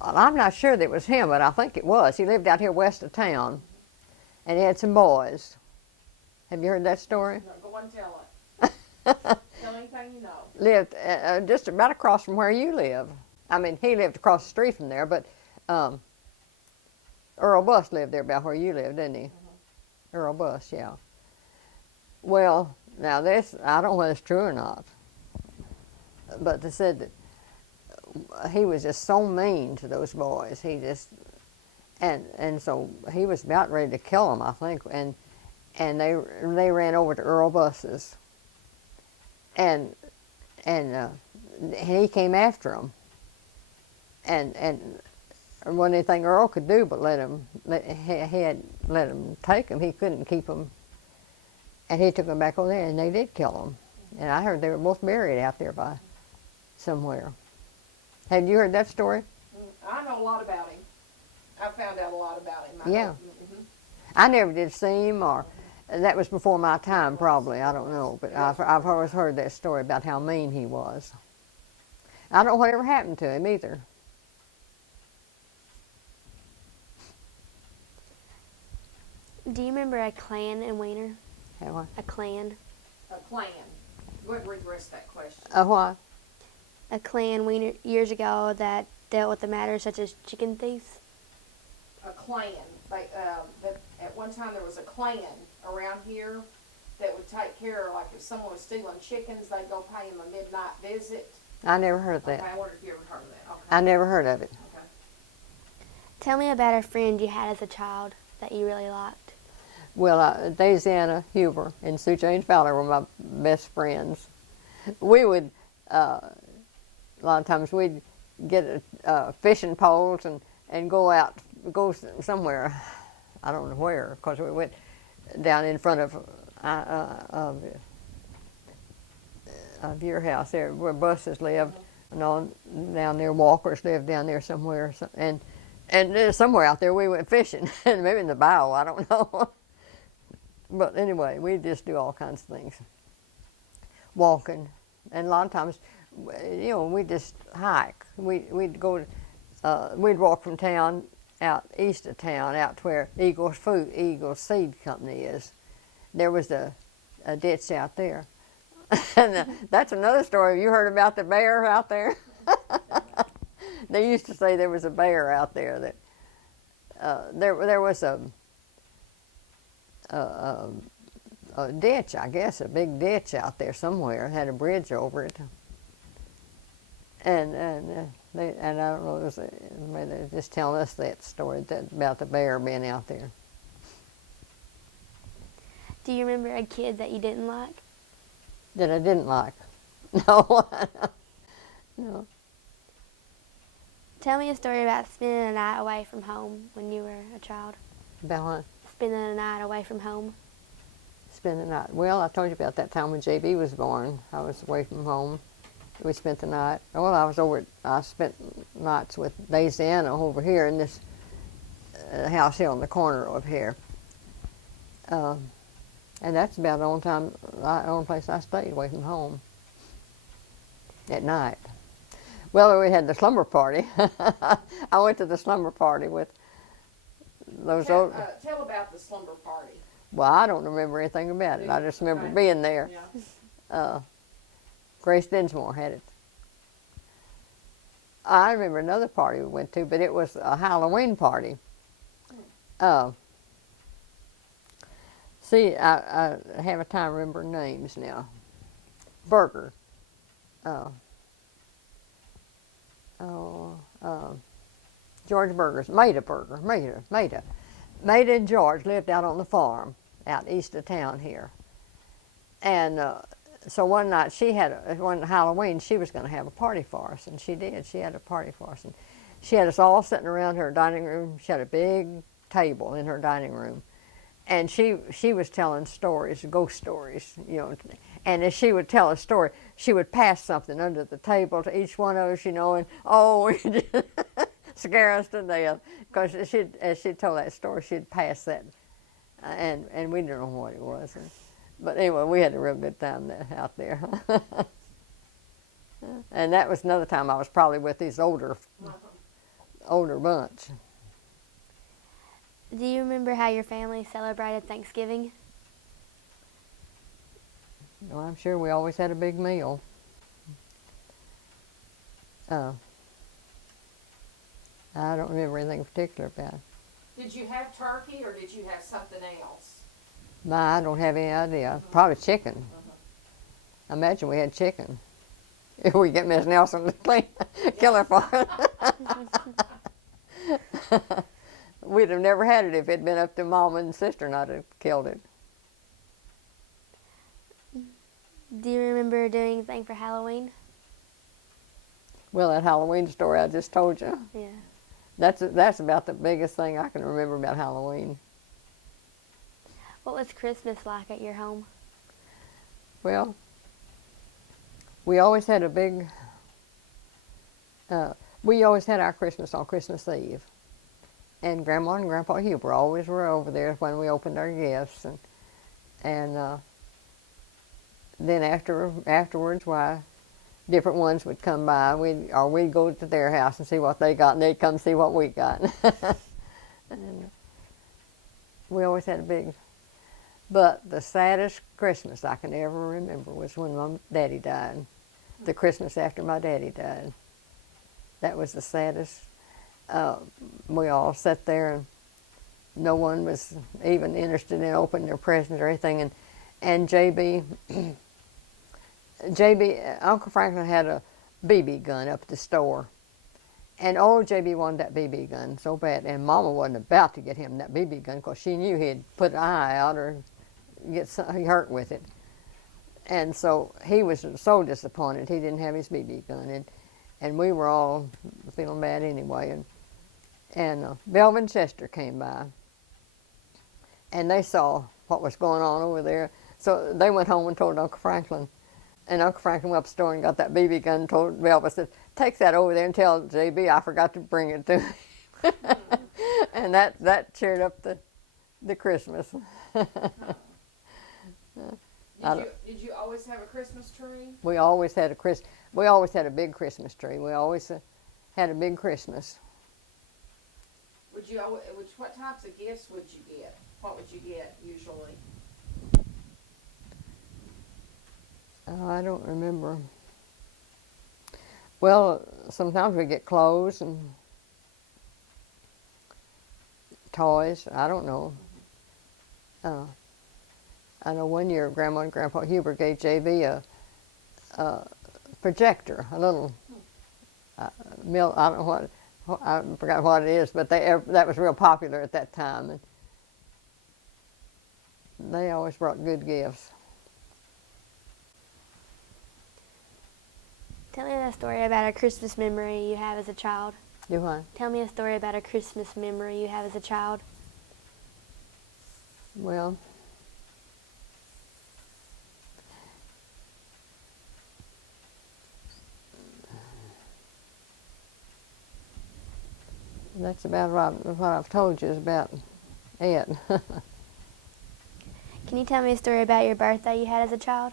Well, I'm not sure that it was him, but I think it was. He lived out here west of town, and he had some boys. Have you heard that story? No, go on and tell it. Tell anything you know. Lived just about across from where you live. I mean, he lived across the street from there, but Earl Buss lived there about where you lived, didn't he? Earl Buss, yeah. Well, now this, I don't know whether it's true or not, but they said that he was just so mean to those boys. He just, and so he was about ready to kill them, I think, and they ran over to Earl Buss's, and he came after them, and wasn't anything Earl could do but let him take him. He couldn't keep them, and he took them back over there, and they did kill them. And I heard they were both buried out there by somewhere. Have you heard that story? I know a lot about him. I found out a lot about him. Yeah. I never did see him, or that was before my time, probably. I don't know, but I've always heard that story about how mean he was. I don't know whatever happened to him either. Do you remember a clan in Wiener? Have I? A clan? A clan. Go ahead and redress that question. A what? A clan Wiener years ago that dealt with the matters such as chicken thieves? A clan. At one time there was a clan around here that would take care of, like if someone was stealing chickens, they'd go pay them a midnight visit. I never heard that. Okay, I wondered if you ever heard of that. Okay. I never heard of it. Okay. Tell me about a friend you had as a child that you really liked. Well, Daisiana Huber and Sue Jane Fowler were my best friends. We would, a lot of times we'd get fishing poles and go somewhere. I don't know where, because we went down in front of your house there where buses lived, and on down there Walkers lived down there somewhere, and somewhere out there we went fishing, and maybe in the bow, I don't know. But anyway, we just do all kinds of things, walking, and a lot of times, we just hike. We'd go, we'd walk from town out east of town, out to where Eagles Seed Company is. There was a ditch out there. And that's another story. You heard about the bear out there? They used to say there was a bear out there. That there was a ditch, I guess, a big ditch out there somewhere. It had a bridge over it. And I don't know, they're just telling us that story about the bear being out there. Do you remember a kid that you didn't like? That I didn't like? No. No. Tell me a story about spending a night away from home when you were a child. About what? Spending a night away from home. Spend the night. Well, I told you about that time when JB was born. I was away from home. We spent the night. Well, I spent nights with Daisiana over here in this house here on the corner over here. And that's about the only place I stayed away from home at night. Well, we had the slumber party. I went to the slumber party with those old. Tell about the slumber party. Well, I don't remember anything about it. I just remember being there. Yeah. Grace Dinsmore had it. I remember another party we went to, but it was a Halloween party. See, I have a time remembering names now. Burger. George Burger's, Maida Burger, Maida. Maida and George lived out on the farm out east of town here. And so one night one Halloween, she was going to have a party for us, and she did. She had a party for us. And she had us all sitting around her dining room. She had a big table in her dining room. and she was telling stories, ghost stories, you know. And as she would tell a story, she would pass something under the table to each one of us, you know, and oh, scare us to death. Because as she told that story, she'd pass that, and we didn't know what it was. But anyway, we had a real good time out there. And that was another time I was probably with these older bunch. Do you remember how your family celebrated Thanksgiving? Well, I'm sure we always had a big meal. I don't remember anything particular about it. Did you have turkey or did you have something else? I don't have any idea. Probably chicken. I imagine we had chicken. If we get Miss Nelson to kill her for it. We'd have never had it if it'd been up to Mom and sister and I'd have killed it. Do you remember doing anything for Halloween? Well, that Halloween story I just told you. Yeah. That's about the biggest thing I can remember about Halloween. What was Christmas like at your home? Well, we always had a big, we always had our Christmas on Christmas Eve. And Grandma and Grandpa Huber always were over there when we opened our gifts. And then afterwards, why, different ones would come by. We'd go to their house and see what they got, and they'd come see what we got. And we always had a big. But the saddest Christmas I can ever remember was when my daddy died. The Christmas after my daddy died. That was the saddest. We all sat there and no one was even interested in opening their presents or anything. And JB, Uncle Franklin had a BB gun up at the store. And old JB wanted that BB gun so bad. And Mama wasn't about to get him that BB gun because she knew he'd put an eye out or get hurt with it. And so he was so disappointed he didn't have his BB gun. And we were all feeling bad anyway. And Belv and Chester came by. And they saw what was going on over there. So they went home and told Uncle Franklin. And Uncle Franklin went up the store and got that BB gun and told Belva, said, take that over there and tell JB I forgot to bring it to him. And that cheered up the Christmas. Did you always have a Christmas tree? We always had a big Christmas tree. We always had a big Christmas. What types of gifts would you get? What would you get usually? I don't remember. Well, sometimes we get clothes and toys. I don't know. I know one year Grandma and Grandpa Huber gave JB a projector, a little I don't know I forgot what it is, but that was real popular at that time. And they always brought good gifts. Tell me a story about a Christmas memory you have as a child. Do I? Tell me a story about a Christmas memory you have as a child. Well, that's about what I've told you is about it. Can you tell me a story about your birthday you had as a child?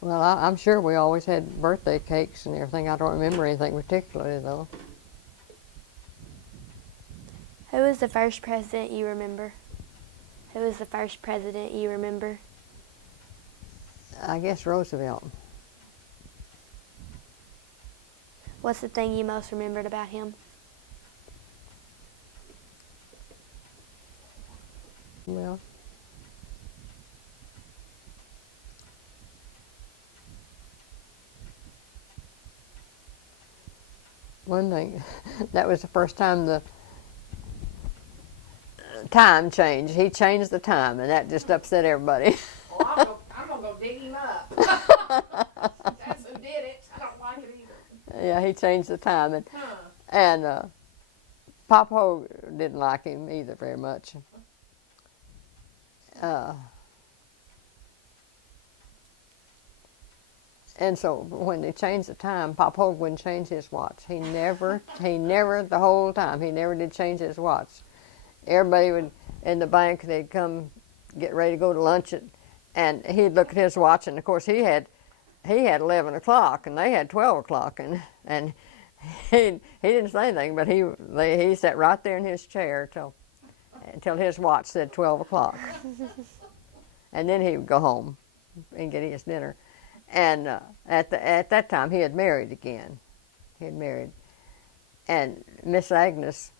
Well, I'm sure we always had birthday cakes and everything. I don't remember anything particularly, though. Who was the first president you remember? Who was the first president you remember? I guess Roosevelt. What's the thing you most remembered about him? Well, one thing, that was the first time the time changed. He changed the time, and that just upset everybody. Well, I'm gonna go dig him up. That's who did it. I don't like it either. Yeah, he changed the time, and Pop Hogue didn't like him either very much. And so when they changed the time, Pop Hogue wouldn't change his watch. He never, the whole time, he never did change his watch. Everybody would, in the bank, they'd come get ready to go to lunch, and he'd look at his watch, and of course he had 11 o'clock, and they had 12 o'clock, and he didn't say anything, but he sat right there in his chair until his watch said 12 o'clock. And then he would go home and get his dinner. And at that time, he had married again. He had married. And Miss Agnes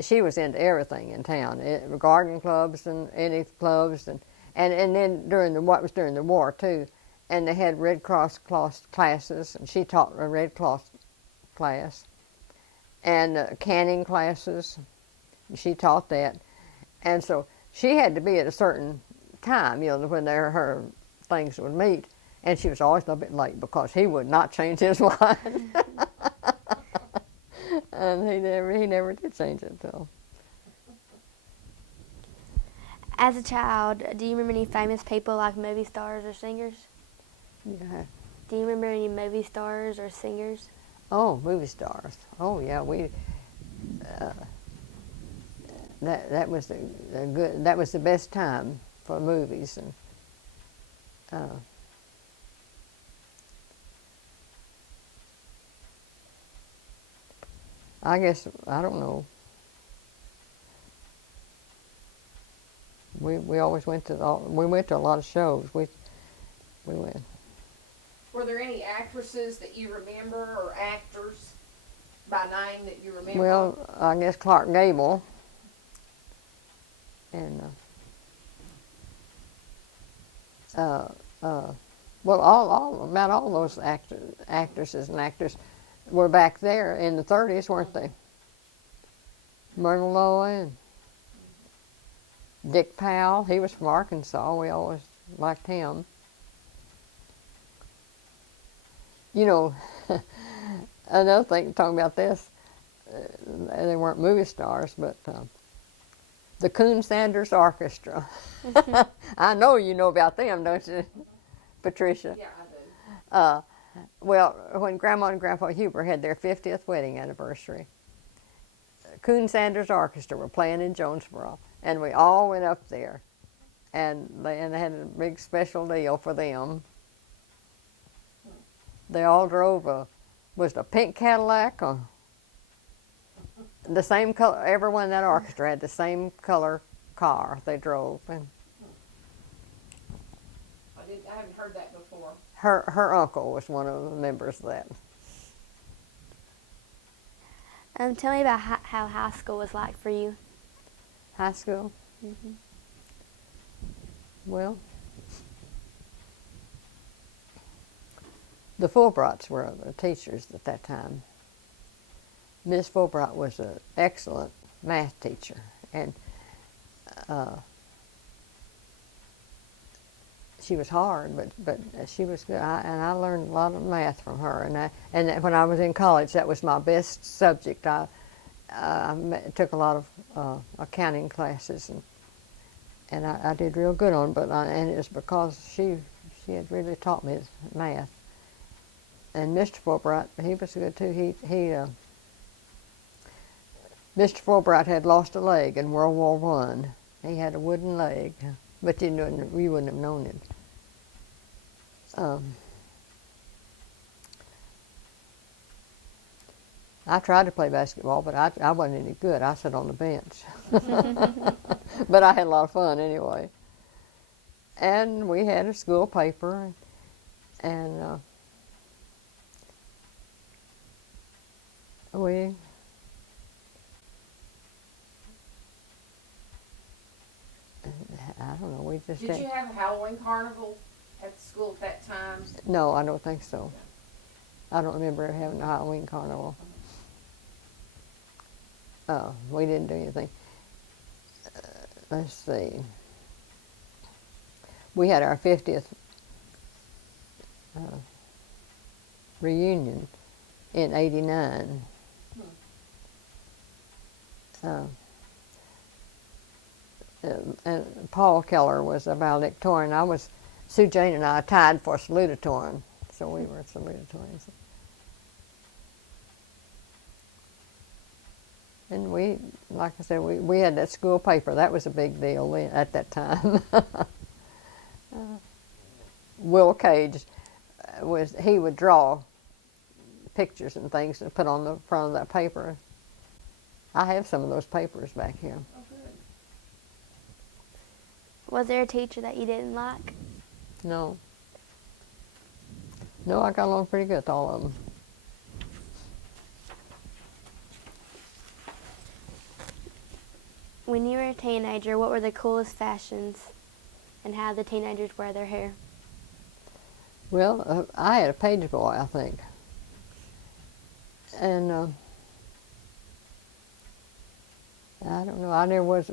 she was into everything in town, garden clubs and any clubs, and then during the war too. And they had Red Cross classes, and she taught a Red Cross class, and canning classes. She taught that, and so she had to be at a certain time, when her things would meet, and she was always a bit late because he would not change his watch, and he never did change it though. As a child, do you remember any famous people like movie stars or singers? Yeah. Do you remember any movie stars or singers? Oh, movie stars. Oh yeah, that was that was the best time for movies, and I guess I don't know. We always went to a lot of shows. We went. Were there any actresses that you remember or actors by name that you remember? Well, I guess Clark Gable. And well, about all those actresses and actors were back there in the 30s, weren't they? Myrna Loy and Dick Powell. He was from Arkansas. We always liked him. Another thing, talking about this, they weren't movie stars, but the Coon Sanders Orchestra. I know you know about them, don't you, Patricia? Yeah, I do. Well, when Grandma and Grandpa Huber had their 50th wedding anniversary, Coon Sanders Orchestra were playing in Jonesboro, and we all went up there, and they had a big special deal for them. They all drove was it a pink Cadillac or the same color? Everyone in that orchestra had the same color car they drove, and I haven't heard that before. her uncle was one of the members of that. Tell me about how high school was like for you. High school? Mm-hmm. Well, the Fulbrights were the teachers at that time. Miss Fulbright was an excellent math teacher, and she was hard, but she was good. And I learned a lot of math from her. And when I was in college, that was my best subject. I took a lot of accounting classes, and I did real good on it. And it was because she had really taught me math. And Mr. Fulbright, he was good too. Mr. Fulbright had lost a leg in World War I. He had a wooden leg, but you wouldn't have known it. I tried to play basketball, but I wasn't any good. I sat on the bench. But I had a lot of fun anyway. And we had a school paper, and we I don't know. We just Did you have a Halloween carnival at the school at that time? No, I don't think so. I don't remember having a Halloween carnival. We didn't do anything. Let's see. We had our 50th reunion in '89. uh, and Paul Keller was a valedictorian. Sue Jane and I tied for salutatorian, so we were salutatorians. And we, like I said, we had that school paper. That was a big deal at that time. Will Cage he would draw pictures and things and put on the front of that paper. I have some of those papers back here. Oh, good. Was there a teacher that you didn't like? No. No, I got along pretty good with all of them. When you were a teenager, what were the coolest fashions and how the teenagers wear their hair? Well, I had a page boy, I think. And I don't know,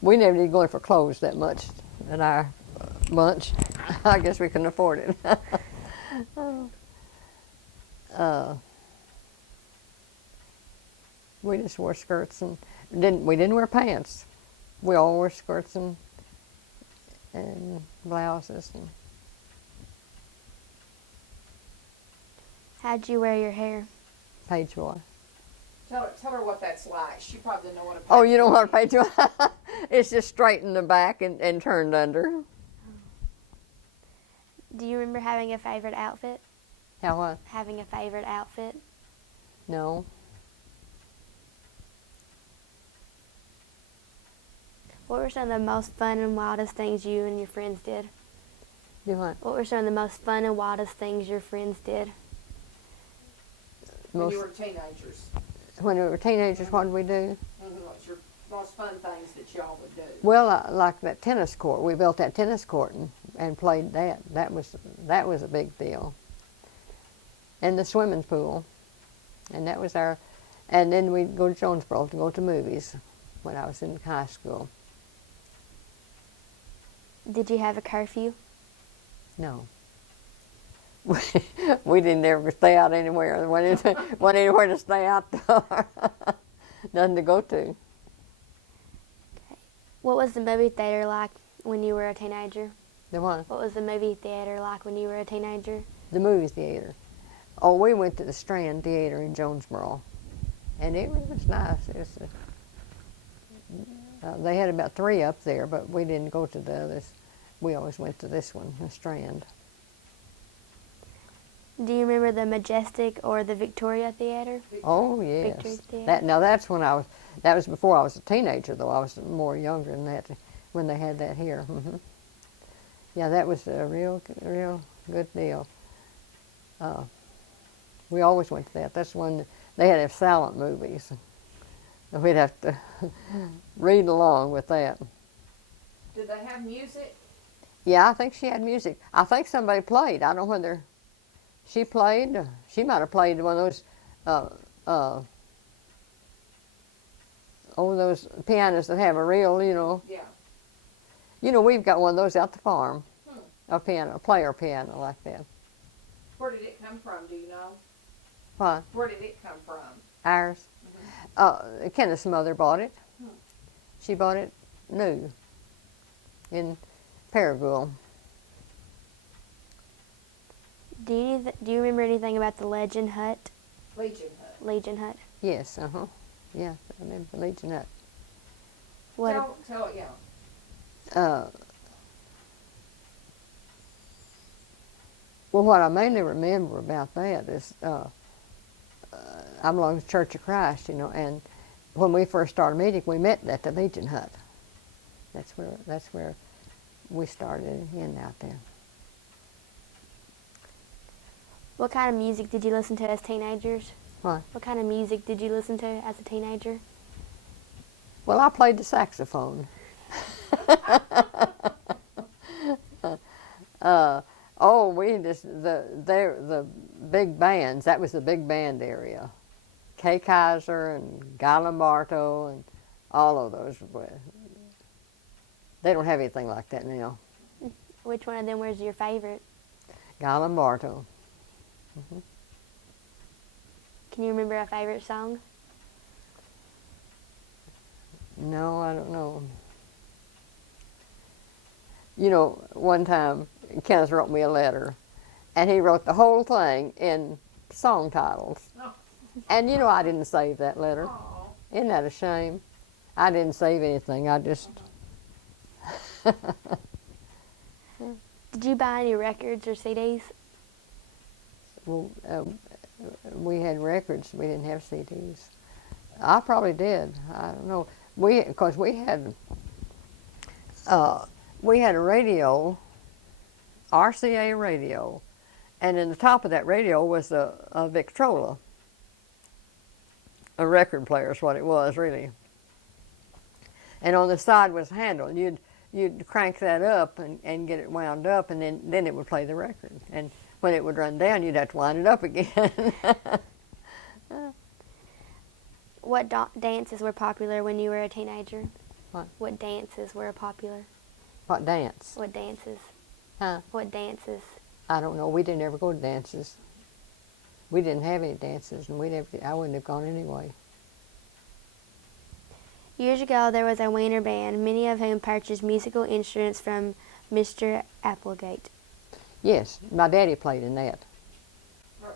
we never did go in for clothes that much at our bunch. I guess we couldn't afford it. We just wore skirts and we didn't wear pants. We all wore skirts and blouses. And How'd you wear your hair? page boy. Tell her what that's like. She probably doesn't know what a page Oh, you don't boy want a page boy? It's just straight in the back and turned under. Do you remember having a favorite outfit? How what? Having a favorite outfit? No. What were some of the most fun and wildest things you and your friends did? Do what? What were some of the most fun and wildest things your friends did? when you were teenagers. When we were teenagers, what did we do? What's your most fun things that y'all would do? Well, like that tennis court. We built that tennis court and played that. That was a big deal. And the swimming pool. And that was our. And then we'd go to Jonesboro to go to movies when I was in high school. Did you have a curfew? No. We didn't ever stay out anywhere. There wasn't anywhere to stay out there. Nothing to go to. What was the movie theater like when you were a teenager? The what? What was the movie theater like when you were a teenager? The movie theater. Oh, we went to the Strand Theater in Jonesboro. And it was nice. They had about 3 up there, but we didn't go to the others. We always went to this one, the Strand. Do you remember the Majestic or the Victoria Theater? Oh, yes. Victory Theater. Now that's when that was before I was a teenager, though. I was more younger than that when they had that here. Mm-hmm. Yeah, that was a real good deal. We always went to that. That's when they had silent movies. We'd have to read along with that. Did they have music? Yeah, I think she had music. I think somebody played. I don't know whether she played. She might have played one of those, those pianos that have a real, Yeah. We've got one of those out the farm. A player piano like that. Where did it come from, do you know? What? Where did it come from? Ours? Kenneth's mother bought it. She bought it new in Paragould. Do you remember anything about the Legion Hut? Legion Hut. Legion Hut. Yes, Yeah, I remember the Legion Hut. Tell it, yeah. Well, what I mainly remember about that is I belong to Church of Christ, and when we first started meeting, we met at the Legion Hut. That's where we started in out there. What kind of music did you listen to as teenagers? What? What kind of music did you listen to as a teenager? Well, I played the saxophone. The big bands. That was the big band area. Kay Kaiser and Guy Lombardo and all of those. They don't have anything like that now. Which one of them was your favorite? Guy Lombardo. Can you remember a favorite song? No, I don't know. You know, one time Kenneth wrote me a letter, and he wrote the whole thing in song titles. Oh. And you know, I didn't save that letter. Aw. Isn't that a shame? I didn't save anything. I just. Did you buy any records or CDs? Well, we had records. We didn't have CDs. I probably did. I don't know. Because we had a radio, RCA radio, and in the top of that radio was a Victrola. A record player is what it was, really. And on the side was a handle. You'd crank that up and get it wound up, and then it would play the record. And when it would run down, you'd have to wind it up again. What dances were popular when you were a teenager? What? What dances were popular? What dance? What dances? Huh? What dances? I don't know. We didn't ever go to dances. We didn't have any dances, and I wouldn't have gone anyway. Years ago, there was a Wiener band, many of whom purchased musical instruments from Mr. Applegate. Yes, my daddy played in that.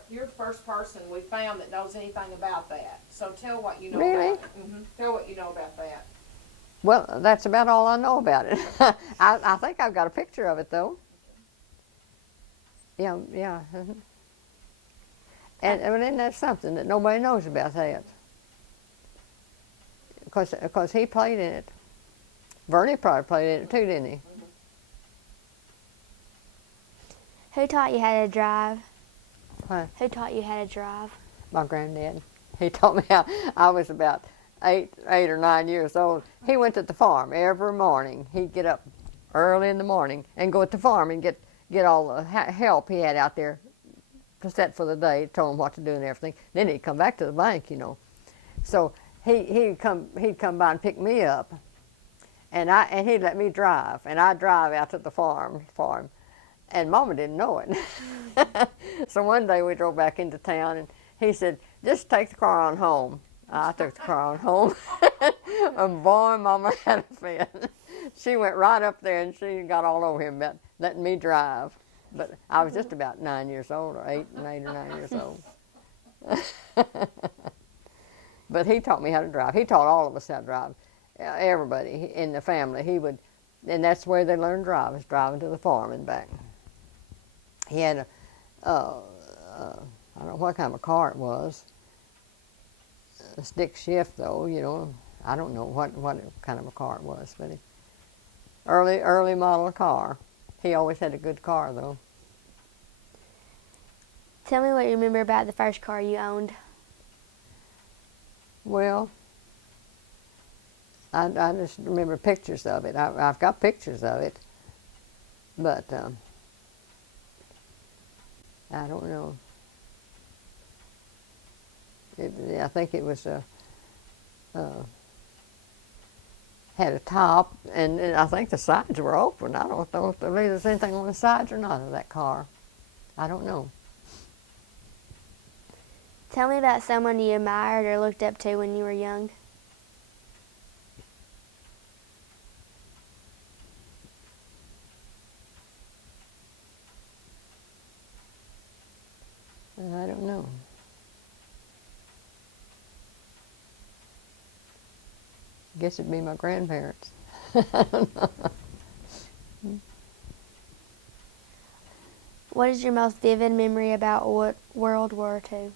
You're the first person we found that knows anything about that. So tell what you know Really? about it. Mm-hmm. Tell what you know about that. Well, that's about all I know about it. I think I've got a picture of it, though. Yeah, yeah. And then that's something that nobody knows about that. Because he played in it. Vernie probably played in it too, didn't he? Who taught you how to drive? What? Who taught you how to drive? My granddad. He taught me how. I was about eight or 9 years old. He went to the farm every morning. He'd get up early in the morning and go to the farm and get all the help he had out there to set for the day, told him what to do and everything. Then he'd come back to the bank, you know. So he'd come by and pick me up, and he'd let me drive, and I'd drive out to the farm for him. And Mama didn't know it. So one day we drove back into town, and he said, "Just take the car on home." I took the car on home. And boy, Mama had a fit. She went right up there, and she got all over him about letting me drive. But I was just about 9 years old, or 8 or 9 years old. But he taught me how to drive. He taught all of us how to drive. Everybody in the family. He would, and that's where they learned to drive, is driving to the farm and back. He had I don't know what kind of a car it was. A stick shift, though, you know. I don't know what kind of a car it was, but early model car. He always had a good car, though. Tell me what you remember about the first car you owned. Well, I just remember pictures of it. I've got pictures of it, but I don't know. I think it was had a top, and I think the sides were open. I don't know if there's anything on the sides or not of that car. I don't know. Tell me about someone you admired or looked up to when you were young. I don't know. I guess it'd be my grandparents. What is your most vivid memory about World War II?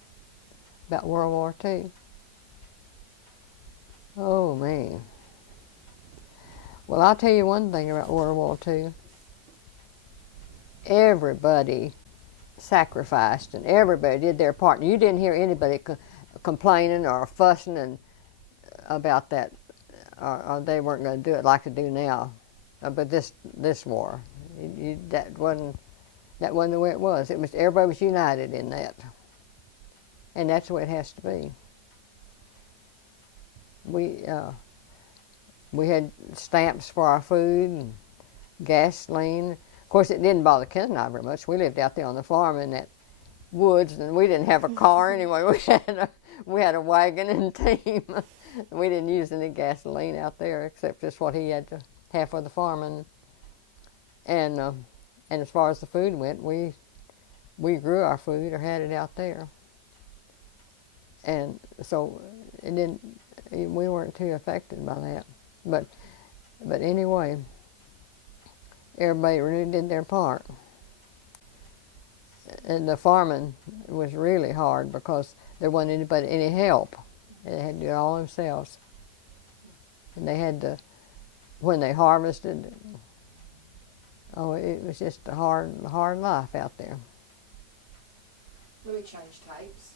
About World War II. Oh, man. Well, I'll tell you one thing about World War II. Everybody sacrificed, and everybody did their part. And you didn't hear anybody complaining or fussing about that, or they weren't going to do it like they do now. But this war, that wasn't the way it was. Everybody was united in that, and that's the way it has to be. We had stamps for our food and gasoline. Of course, it didn't bother Ken and I very much. We lived out there on the farm in that woods, and we didn't have a car anyway. We had a wagon and team. We didn't use any gasoline out there except just what he had to have for the farming. And as far as the food went, we grew our food or had it out there. And so it didn't. We weren't too affected by that. But anyway, everybody really did their part. And the farming was really hard because there wasn't anybody any help. They had to do it all themselves. And they had to, when they harvested, oh, it was just a hard life out there. Let me change tapes.